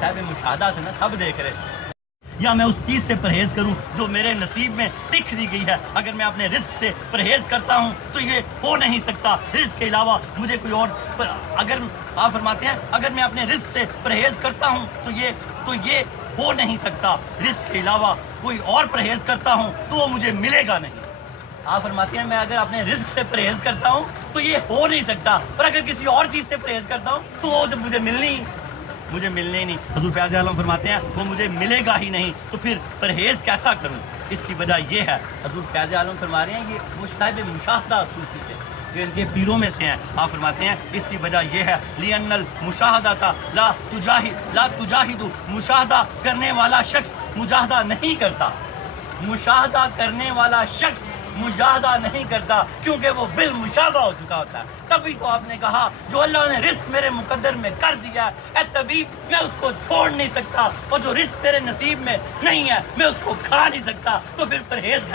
صاحب مشاہدات ہے نا، سب دیکھ رہے، یا میں اس چیز سے پرہیز کروں جو میرے نصیب میں لکھ دی گئی ہے۔ اگر میں اپنے رزق سے پرہیز کرتا ہوں تو یہ ہو نہیں سکتا، رزق کے علاوہ مجھے کوئی اور، اگر آپ فرماتے ہیں اگر میں اپنے رزق سے پرہیز کرتا ہوں تو یہ ہو نہیں سکتا، رزق کے علاوہ کوئی اور پرہیز کرتا ہوں تو وہ مجھے ملے گا نہیں۔ آپ فرماتے ہیں میں اگر اپنے رزق سے پرہیز کرتا ہوں تو یہ ہو نہیں سکتا، اور اگر کسی اور چیز سے پرہیز کرتا ہوں تو وہ مجھے ملنے ہی نہیں۔ حضور فیض عالم فرماتے ہیں وہ مجھے ملے گا ہی نہیں، تو پھر پرہیز کیسا کروں؟ اس کی وجہ یہ ہے، حضور فیض عالم فرما رہے ہیں یہ وہ صاحب مشاہدہ صوفی تھے جو ان کے پیروں میں سے ہیں۔ آپ فرماتے ہیں اس کی وجہ یہ ہے لِأَنَّ الْمُشَاهَدَةَ لَا تُجَاهِدُ، مشاہدہ کرنے والا شخص مجاہدہ نہیں کرتا، مشاہدہ کرنے والا شخص مجاہدہ نہیں کرتا کیونکہ وہ بالمشابہ ہو چکا ہوتا ہے۔ تبھی تو آپ نے کہا جو اللہ نے رزق میرے مقدر میں کر دیا ہے اے طبیب میں اس کو چھوڑ نہیں سکتا، اور جو رزق میرے نصیب میں نہیں ہے میں اس کو کھا نہیں سکتا، تو پھر پرہیز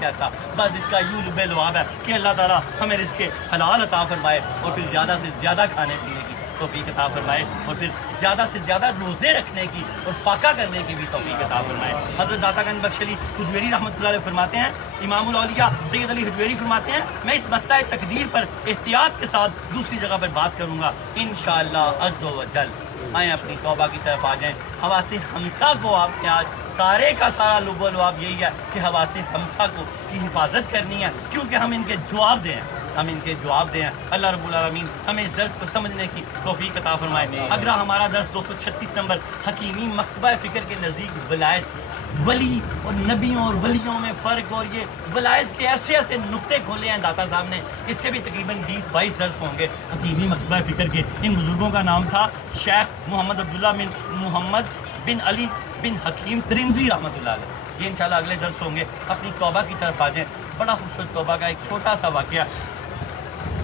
کیسا؟ بس اس کا یوں لبے لعاب ہے کہ اللہ تعالیٰ ہمیں رزق حلال عطا فرمائے اور پھر زیادہ سے زیادہ کھانے پینے کی توفیق عطا فرمائے، اور پھر زیادہ سے زیادہ روزے رکھنے کی اور فاقہ کرنے کی بھی توفیق عطا فرمائے۔ حضرت داتا گنج بخش علی حجویری رحمۃ اللہ علیہ فرماتے ہیں، امام الاولیاء سید علی حجویری فرماتے ہیں میں اس مسئلہ تقدیر پر احتیاط کے ساتھ دوسری جگہ پر بات کروں گا انشاءاللہ عز و جل۔ آئیں اپنی توبہ کی طرف آ جائیں۔ حواس ہمسا کو آپ نے آج سارے کا سارا لب و لعاب یہی ہے کہ حواس ہمسا کو کی حفاظت کرنی ہے، کیونکہ ہم ان کے جواب دیں، اللہ رب العالمین ہمیں اس درس کو سمجھنے کی توفیق عطا فرمائے۔ اگر ہمارا درس 236 نمبر حکیمی مکتبہ فکر کے نزدیک ولایت، ولی اور نبیوں اور ولیوں میں فرق، اور یہ ولایت کے ایسے نقطے کھولے ہیں داتا صاحب نے، اس کے بھی تقریباً 20-22 درس ہوں گے حکیمی مکتبہ فکر کے۔ ان بزرگوں کا نام تھا شیخ محمد عبداللہ بن محمد بن علی بن حکیم ترنزی رحمۃ اللہ علیہ۔ یہ انشاءاللہ اگلے درس ہوں گے۔ اپنی توبہ کی طرف آ جائیں۔ بڑا خوبصورت توبہ کا ایک چھوٹا سا واقعہ،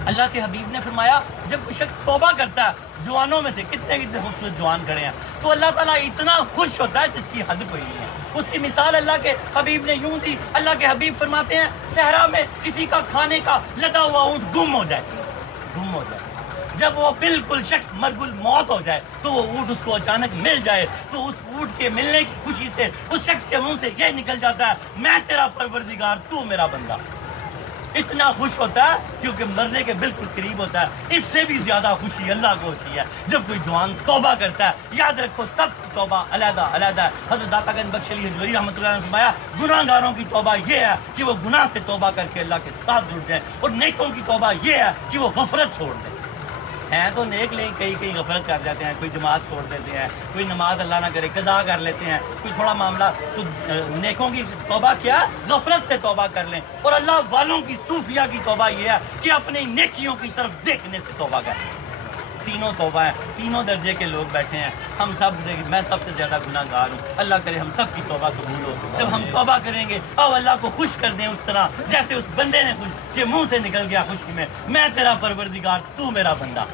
اللہ کے حبیب نے فرمایا جب کوئی شخص توبہ کرتا ہے، جوانوں میں سے کتنے خوبصورت جوان کھڑے ہیں، تو اللہ تعالیٰ اتنا خوش ہوتا ہے جس کی حد کوئی نہیں ہے۔ اس کی مثال اللہ کے حبیب نے یوں دی، اللہ کے حبیب فرماتے ہیں صحرا میں کسی کا کھانے کا لدا ہوا اونٹ گم ہو جائے، جب وہ بالکل شخص مرگ الموت ہو جائے تو وہ اونٹ اس کو اچانک مل جائے، تو اس اونٹ کے ملنے کی خوشی سے اس شخص کے منہ سے یہ نکل جاتا ہے میں تیرا پروردگار تو میرا بندہ۔ اتنا خوش ہوتا ہے کیونکہ مرنے کے بالکل قریب ہوتا ہے۔ اس سے بھی زیادہ خوشی اللہ کو ہوتی ہے جب کوئی جوان توبہ کرتا ہے۔ یاد رکھو سب کی توبہ علیحدہ ہے۔ حضرت داتا گنج بخش علی حجویری رحمۃ اللہ نے فرمایا گناہ گاروں کی توبہ یہ ہے کہ وہ گناہ سے توبہ کر کے اللہ کے ساتھ جڑ جائیں، اور نیکوں کی توبہ یہ ہے کہ وہ غفلت چھوڑ دیں۔ ہیں تو نیک لیکن کئی غفلت کر جاتے ہیں، کوئی جماعت چھوڑ دیتے ہیں، کوئی نماز اللہ نہ کرے قضا کر لیتے ہیں، کوئی تھوڑا معاملہ تو نیکوں کی توبہ کیا غفلت سے توبہ کر لیں، اور اللہ والوں کی صوفیہ کی توبہ یہ ہے کہ اپنی نیکیوں کی طرف دیکھنے سے توبہ کریں۔ تینوں توبہ ہیں، تینوں درجے کے لوگ بیٹھے ہیں، میں سب سے زیادہ گناہ گار ہوں، اللہ کرے ہم سب کی توبہ قبول ہو۔ جب ہم توبہ کریں گے اور اللہ کو خوش کر دیں اس طرح جیسے اس بندے نے خوش کہ منہ سے نکل گیا خوشی میں تیرا پروردگار تو میرا بندہ،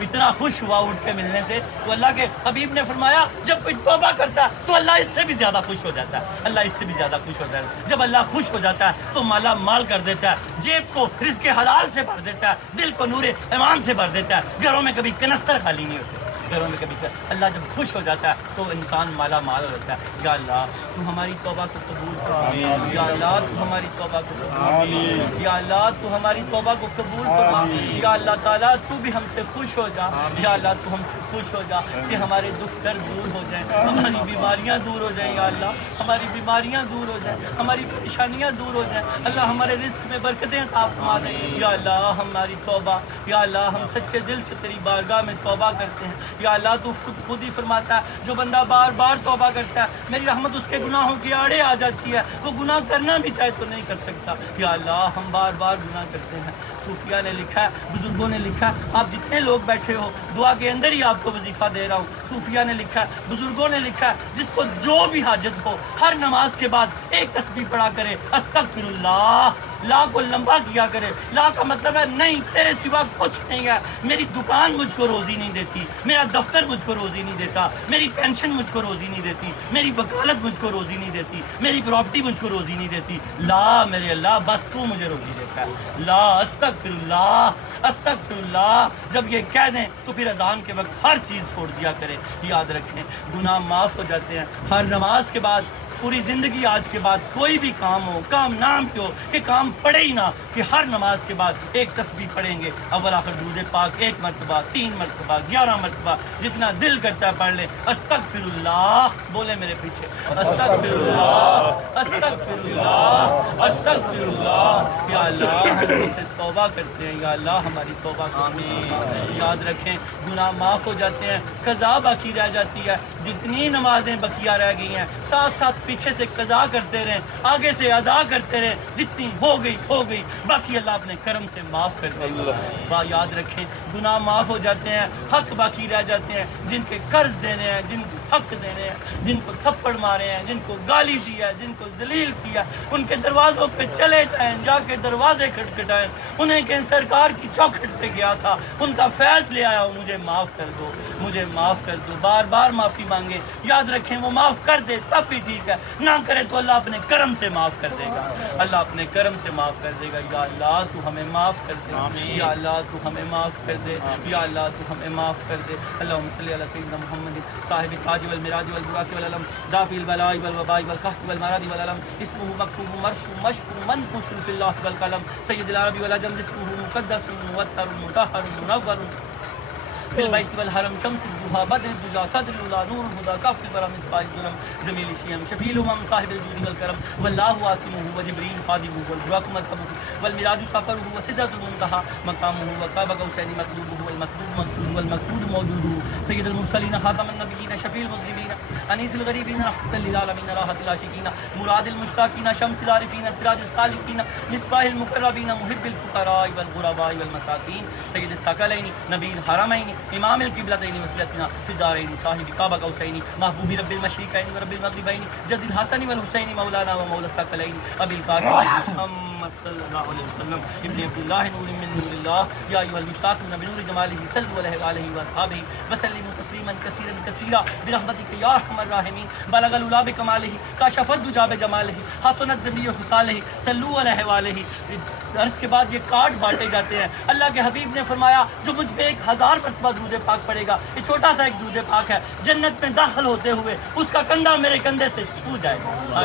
اتنا خوش ہوا اٹھ کے ملنے سے، تو اللہ کے حبیب نے فرمایا جب کوئی توبہ کرتا ہے تو اللہ اس سے بھی زیادہ خوش ہو جاتا ہے، اللہ اس سے بھی زیادہ خوش ہو جاتا ہے۔ جب اللہ خوش ہو جاتا ہے تو مالا مال کر دیتا ہے، جیب کو رزق حلال سے بھر دیتا ہے، دل کو نور ایمان سے بھر دیتا ہے، گھروں میں کبھی کنستر خالی نہیں ہوتے، گھروں میں کبھی اللہ جب خوش ہو جاتا ہے تو انسان مالا مال ہو جاتا ہے۔ یا اللہ تو ہماری توبہ کو قبول فرما، یا اللہ تو ہماری توبہ کو قبول فرما، یا اللہ تو ہماری توبہ کو قبول فرما، یا اللہ تعالیٰ تو بھی ہم سے خوش ہو جا، یا اللہ تو ہم سے خوش ہو جا کہ ہمارے دکھ درد دور ہو جائیں، ہماری بیماریاں دور ہو جائیں، یا اللہ ہماری بیماریاں دور ہو جائیں، ہماری پریشانیاں دور ہو جائیں، اللہ ہمارے رزق میں برکتیں عطا فرما دیں، یا اللہ ہماری توبہ، یا اللہ ہم سچے دل سے تیری بارگاہ میں توبہ کرتے ہیں، یا اللہ تو خود ہی فرماتا ہے جو بندہ بار بار توبہ کرتا ہے میری رحمت اس کے گناہوں کی آڑے آ جاتی ہے، وہ گناہ کرنا بھی چاہے تو نہیں کر سکتا۔ یا اللہ ہم بار بار گناہ کرتے ہیں، صوفیہ نے لکھا ہے، بزرگوں نے لکھا ہے، آپ جتنے لوگ بیٹھے ہو دعا کے اندر ہی آپ کو وظیفہ دے رہا ہوں، صوفیہ نے لکھا ہے، بزرگوں نے لکھا ہے، جس کو جو بھی حاجت ہو ہر نماز کے بعد ایک تسبیح پڑھا کرے، استغفر اللہ، لا کو لمبا کیا کرے، لا کا مطلب ہے نہیں تیرے سوا کچھ نہیں ہے، میری دکان مجھ کو روزی نہیں دیتی، میرا دفتر مجھ کو روزی نہیں دیتا، میری پینشن مجھ کو روزی نہیں دیتی، میری وکالت مجھ کو روزی نہیں دیتی، میری پراپرٹی مجھ کو روزی نہیں دیتی، لا میرے اللہ بس تو مجھے روزی دیتا ہے، لا استغفر اللہ استغفر اللہ۔ جب یہ کہہ دیں تو پھر اذان کے وقت ہر چیز چھوڑ دیا کرے۔ یاد رکھیں گناہ معاف ہو جاتے ہیں ہر نماز کے بعد، پوری زندگی آج کے بعد کوئی بھی کام ہو، کام نام کیوں کہ کام پڑھے ہی نہ، کہ ہر نماز کے بعد ایک تسبیح پڑھیں گے، اول آخر درود پاک 1 مرتبہ 3 مرتبہ 11 مرتبہ جتنا دل کرتا ہے پڑھ لیں، استغفر اللہ، بولے میرے پیچھے استغفر اللہ استغفر اللہ استغفر اللہ۔ یا اللہ ہم سے توبہ کرتے ہیں، یا اللہ ہماری توبہ آمین۔ یاد رکھیں گناہ معاف ہو جاتے ہیں، قضا باقی رہ جاتی ہے، جتنی نمازیں بقیہ رہ گئی ہیں ساتھ ساتھ پیچھے سے قضا کرتے رہیں، آگے سے ادا کرتے رہیں، جتنی ہو گئی باقی اللہ اپنے کرم سے معاف کر دے گا۔ یاد رکھیں گناہ معاف ہو جاتے ہیں، حق باقی رہ جاتے ہیں، جن کے قرض دینے ہیں، جن کو حق دینے ہیں، جن کو تھپڑ مارے ہیں، جن کو گالی دیا، جن کو ذلیل کیا، ان کے دروازوں پہ چلے جائیں، جا کے دروازے کھٹکھٹائیں، انہیں کہ سرکار کی چوکھٹ پہ گیا تھا، ان کا فیض لے آیا، مجھے معاف کر دو، مجھے معاف کر دو، بار بار معافی مانگے۔ یاد رکھیں وہ معاف کر دے تب بھی ٹھیک ہے، نہ کرے تو اللہ اپنے کرم سے معاف کر دے گا، اللہ اپنے کرم سے معاف کر دے گا۔ یا اللہ تو ہمیں معاف کر دے، یا اللہ تو ہمیں معاف کر دے، یا اللہ تو ہمیں معاف کر دے۔ اللہم صلی علی سیدنا محمد صاحب التاج والمراج والبراق والعلم دافع البلاء والوباء والقحط والمرض والعلم اسمه مكتوب مرسوم مشفوع منقوش في اللوح والقلم سید العرب والعجم اسمه مقدس موتر مطهر منور في البيت والحرم شمس الضحى بدر الدجى صدر الأولى نور الهدى كف البرى مصباح الظلم جميل الشيم شفيع الأمم صاحب الجود والكرم والله واسمه وجبريل خادمه والبراق مركبه والمراج سفره وسدرة المنتهى مقامه وقاب قوسين مطلوبه والمطلوب منصور والمقصود موجوده سيد المرسلين خاتم النبيين شفيع المذنبين أنيس الغريبين رحمة للعالمين راحة العاشقين مراد المشتاقين شمس العارفين سراج السالكين مصباح المقربين محب الفقراء والغرباء والمساكين سيد الثقلين نبي الحرمين امام القبلتين وسيلتنا في الدارين صاحب قاب قوسين محبوب رب المشرقين ورب المغربين جد الحسن والحسين مولانا ومولى الثقلين ابي القاسم محمد صلى الله عليه وسلم ابن عبد الله نور من نور الله يا ايها المشتاقون بنور جماله صلوا عليه وآله واصحابه وسلموا تسليما كثيرا كثيرا برحمتك يا ارحم الراحمين بلغ العلا بكماله كشف الدجى بجماله حسنت جميع خصاله صلوا عليه وآله۔ عرض کے بعد یہ کارڈ بانٹے جاتے ہیں، اللہ کے حبیب نے فرمایا جو مجھ پہ 1000 مرتبہ مرتبہ درود پاک پڑھے گا، یہ چھوٹا سا ایک درود پاک ہے، جنت میں داخل ہوتے ہوئے اس کا کندھا میرے کندھے سے چھو جائے گا۔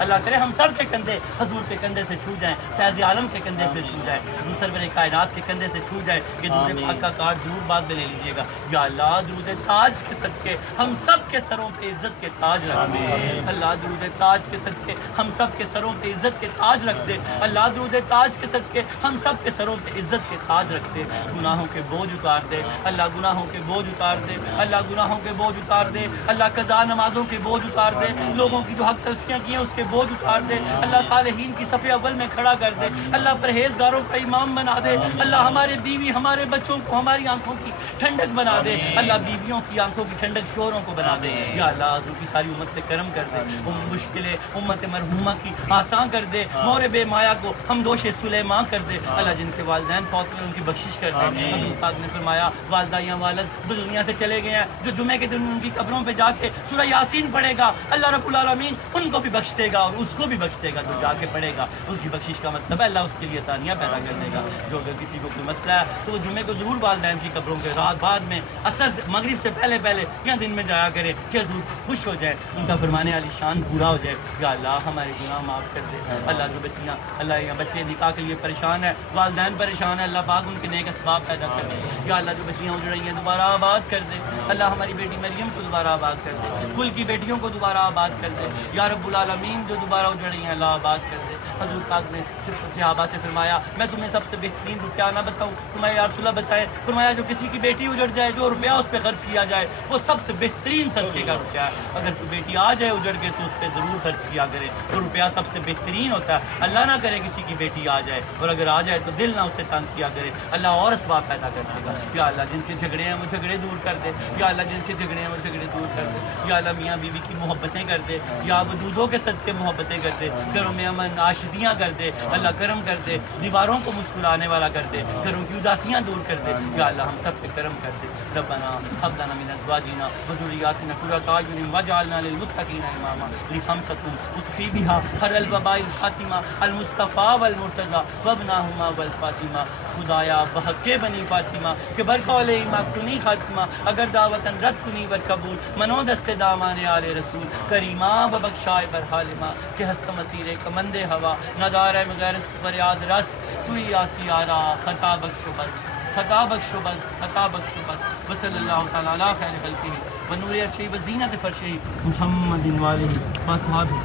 اللہ کرے ہم سب کے کندھے حضور کے کندھے سے چھو جائیں، فیض عالم کے کندھے سے چھو جائیں، دوسر بڑے کائنات کے کندھے سے چھو جائے۔ یہ درود پاک کا کارڈ ضرور بعد میں لے لیجیے گا۔ یا اللہ درود تاج کے صدقے ہم سب کے سروں پہ عزت کے تاج رکھ دے، اللہ درود تاج کے صدقے ہم سب کے سروں پہ عزت کے تاج رکھ دے، اللہ درود تاج کے صدقے ہم سب کے سروں پہ عزت کے تاج رکھ دے، گناہوں کے بوجھ اتار دے اللہ، گناہوں کے بوجھ اتار دے اللہ، گناہوں کے بوجھ اتار دے اللہ، قضا نمازوں کے بوجھ اتار دے، لوگوں کی جو حق تلفیاں کی ہیں اس کے بوجھ اتار دے اللہ، صالحین کی صف اول میں کھڑا کر دے اللہ، پرہیزگاروں کا امام بنا دے اللہ، ہمارے بیوی ہمارے بچوں کو ہماری آنکھوں کی ٹھنڈک بنا دے اللہ، بیویوں کی آنکھوں کی ٹھنڈک شوہروں کو بنا دے یا اللہ، حضور کی ساری امت پہ کرم کر دے، مشکلیں امت مرحومہ کی آسان کر دے، مور بے مایا کو ہم دوش سلیمان کر دے اللہ، جن کے والدین فوت ہوئے ان کی بخشش کر دے۔ حضور پاک نے فرمایا والدہ یا والد دنیا سے چلے گئے ہیں، جو جمعے کے دن ان کی قبروں پہ جا کے سورہ یاسین پڑھے گا اللہ رب العالمین ان کو بھی بخش دے گا اور اس کو بھی بخش دے گا، جو جا کے پڑھے گا اس کی بخشش کا مطلب ہے اللہ اس کے لیے آسانیاں پیدا کر دے گا۔ جو اگر کسی کو کوئی مسئلہ ہے تو وہ جمعے کو ضرور والدین کی قبروں کے رات بعد میں عصر مغرب سے پہلے یا دن میں جایا کرے کہ حضور خوش ہو جائے، ان کا فرمانے علی شان پورا ہو جائے۔ یا اللہ ہمارے گناہ معاف کر دے اللہ، جو بچیاں اللہ یا بچے نکاح کے لیے پریشان ہے، والدین پریشان ہے اللہ پاک ان کے نیک اسباب پیدا کر دے یا اللہ، جو بچیاں اجڑ رہی ہیں دوبارہ آباد کر دے اللہ، ہماری بیٹی مریم کو دوبارہ آباد کر دے، کل کی بیٹیوں کو دوبارہ آباد کر دے یا رب العالمین، جو دوبارہ اجڑ رہی ہیں اللہ آباد کر دے۔ حضور پاک نے صحابہ سے فرمایا میں تمہیں سب سے بہترین روپیہ نہ بتاؤں؟ فرمایا یا رسول اللہ بتائیں، فرمایا جو کسی کی بیٹی اجڑ جائے جو روپیہ اس پہ خرچ کیا جائے وہ سب سے بہترین صدقے کا روپیہ ہے، اگر کوئی بیٹی آ جائے اجڑ کے تو اس پہ ضرور خرچ کیا کرے، وہ روپیہ سب سے بہترین ہوتا ہے۔ اللہ نہ کرے کسی کی بیٹی آ جائے، اور اگر آ جائے تو دل نہ اسے تنگ کیا کرے اللہ، اور اسباب پیدا کر دے گا یا اللہ، جن کے جھگڑے ہیں وہ جھگڑے دور کر دے یا اللہ، جن کے جھگڑے ہیں وہ جھگڑے دور کر دے یا اللہ، میاں بیوی کی محبتیں کر دے یا ودودوں کے صدقے محبتیں کر دے، گھروں میں امن عاشقیاں کر دے اللہ، کرم کر دے، دیواروں کو مسکرانے والا کر دے، گھروں کی اداسیاں دور کر دے یا اللہ، ہم سب پہ کرم کر دے۔ ربنا هب لنا من ازواجنا وذرياتنا قرة اعين واجعلنا للمتقين اماما لخمسة اطفي بها هر الوباء الخاتمة المصطفى والمرتضى وابناهما والفاطمہ، خدایا بحق بنی فاطمہ کہ برقول ایمہ کنی خاتمہ، اگر دعوتاً رد کنی ور قبول، منو دست دامان آل رسول کریمہ ببخشائے برحالمہ کہ ہست مسیر کمند ہوا، ندارہ مغیر فریاد رس، توی آسی آرا خطا بخشو بس، خطا بخشو بس، خطا بخشو بس، وصلی اللہ تعالیٰ علی خیر خلقہ ونور عرشہ وزینت فرشہ محمد والہ واصحابہ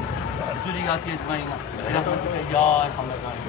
ذریات اجمعین، رحمتک یا ارحم الراحمین۔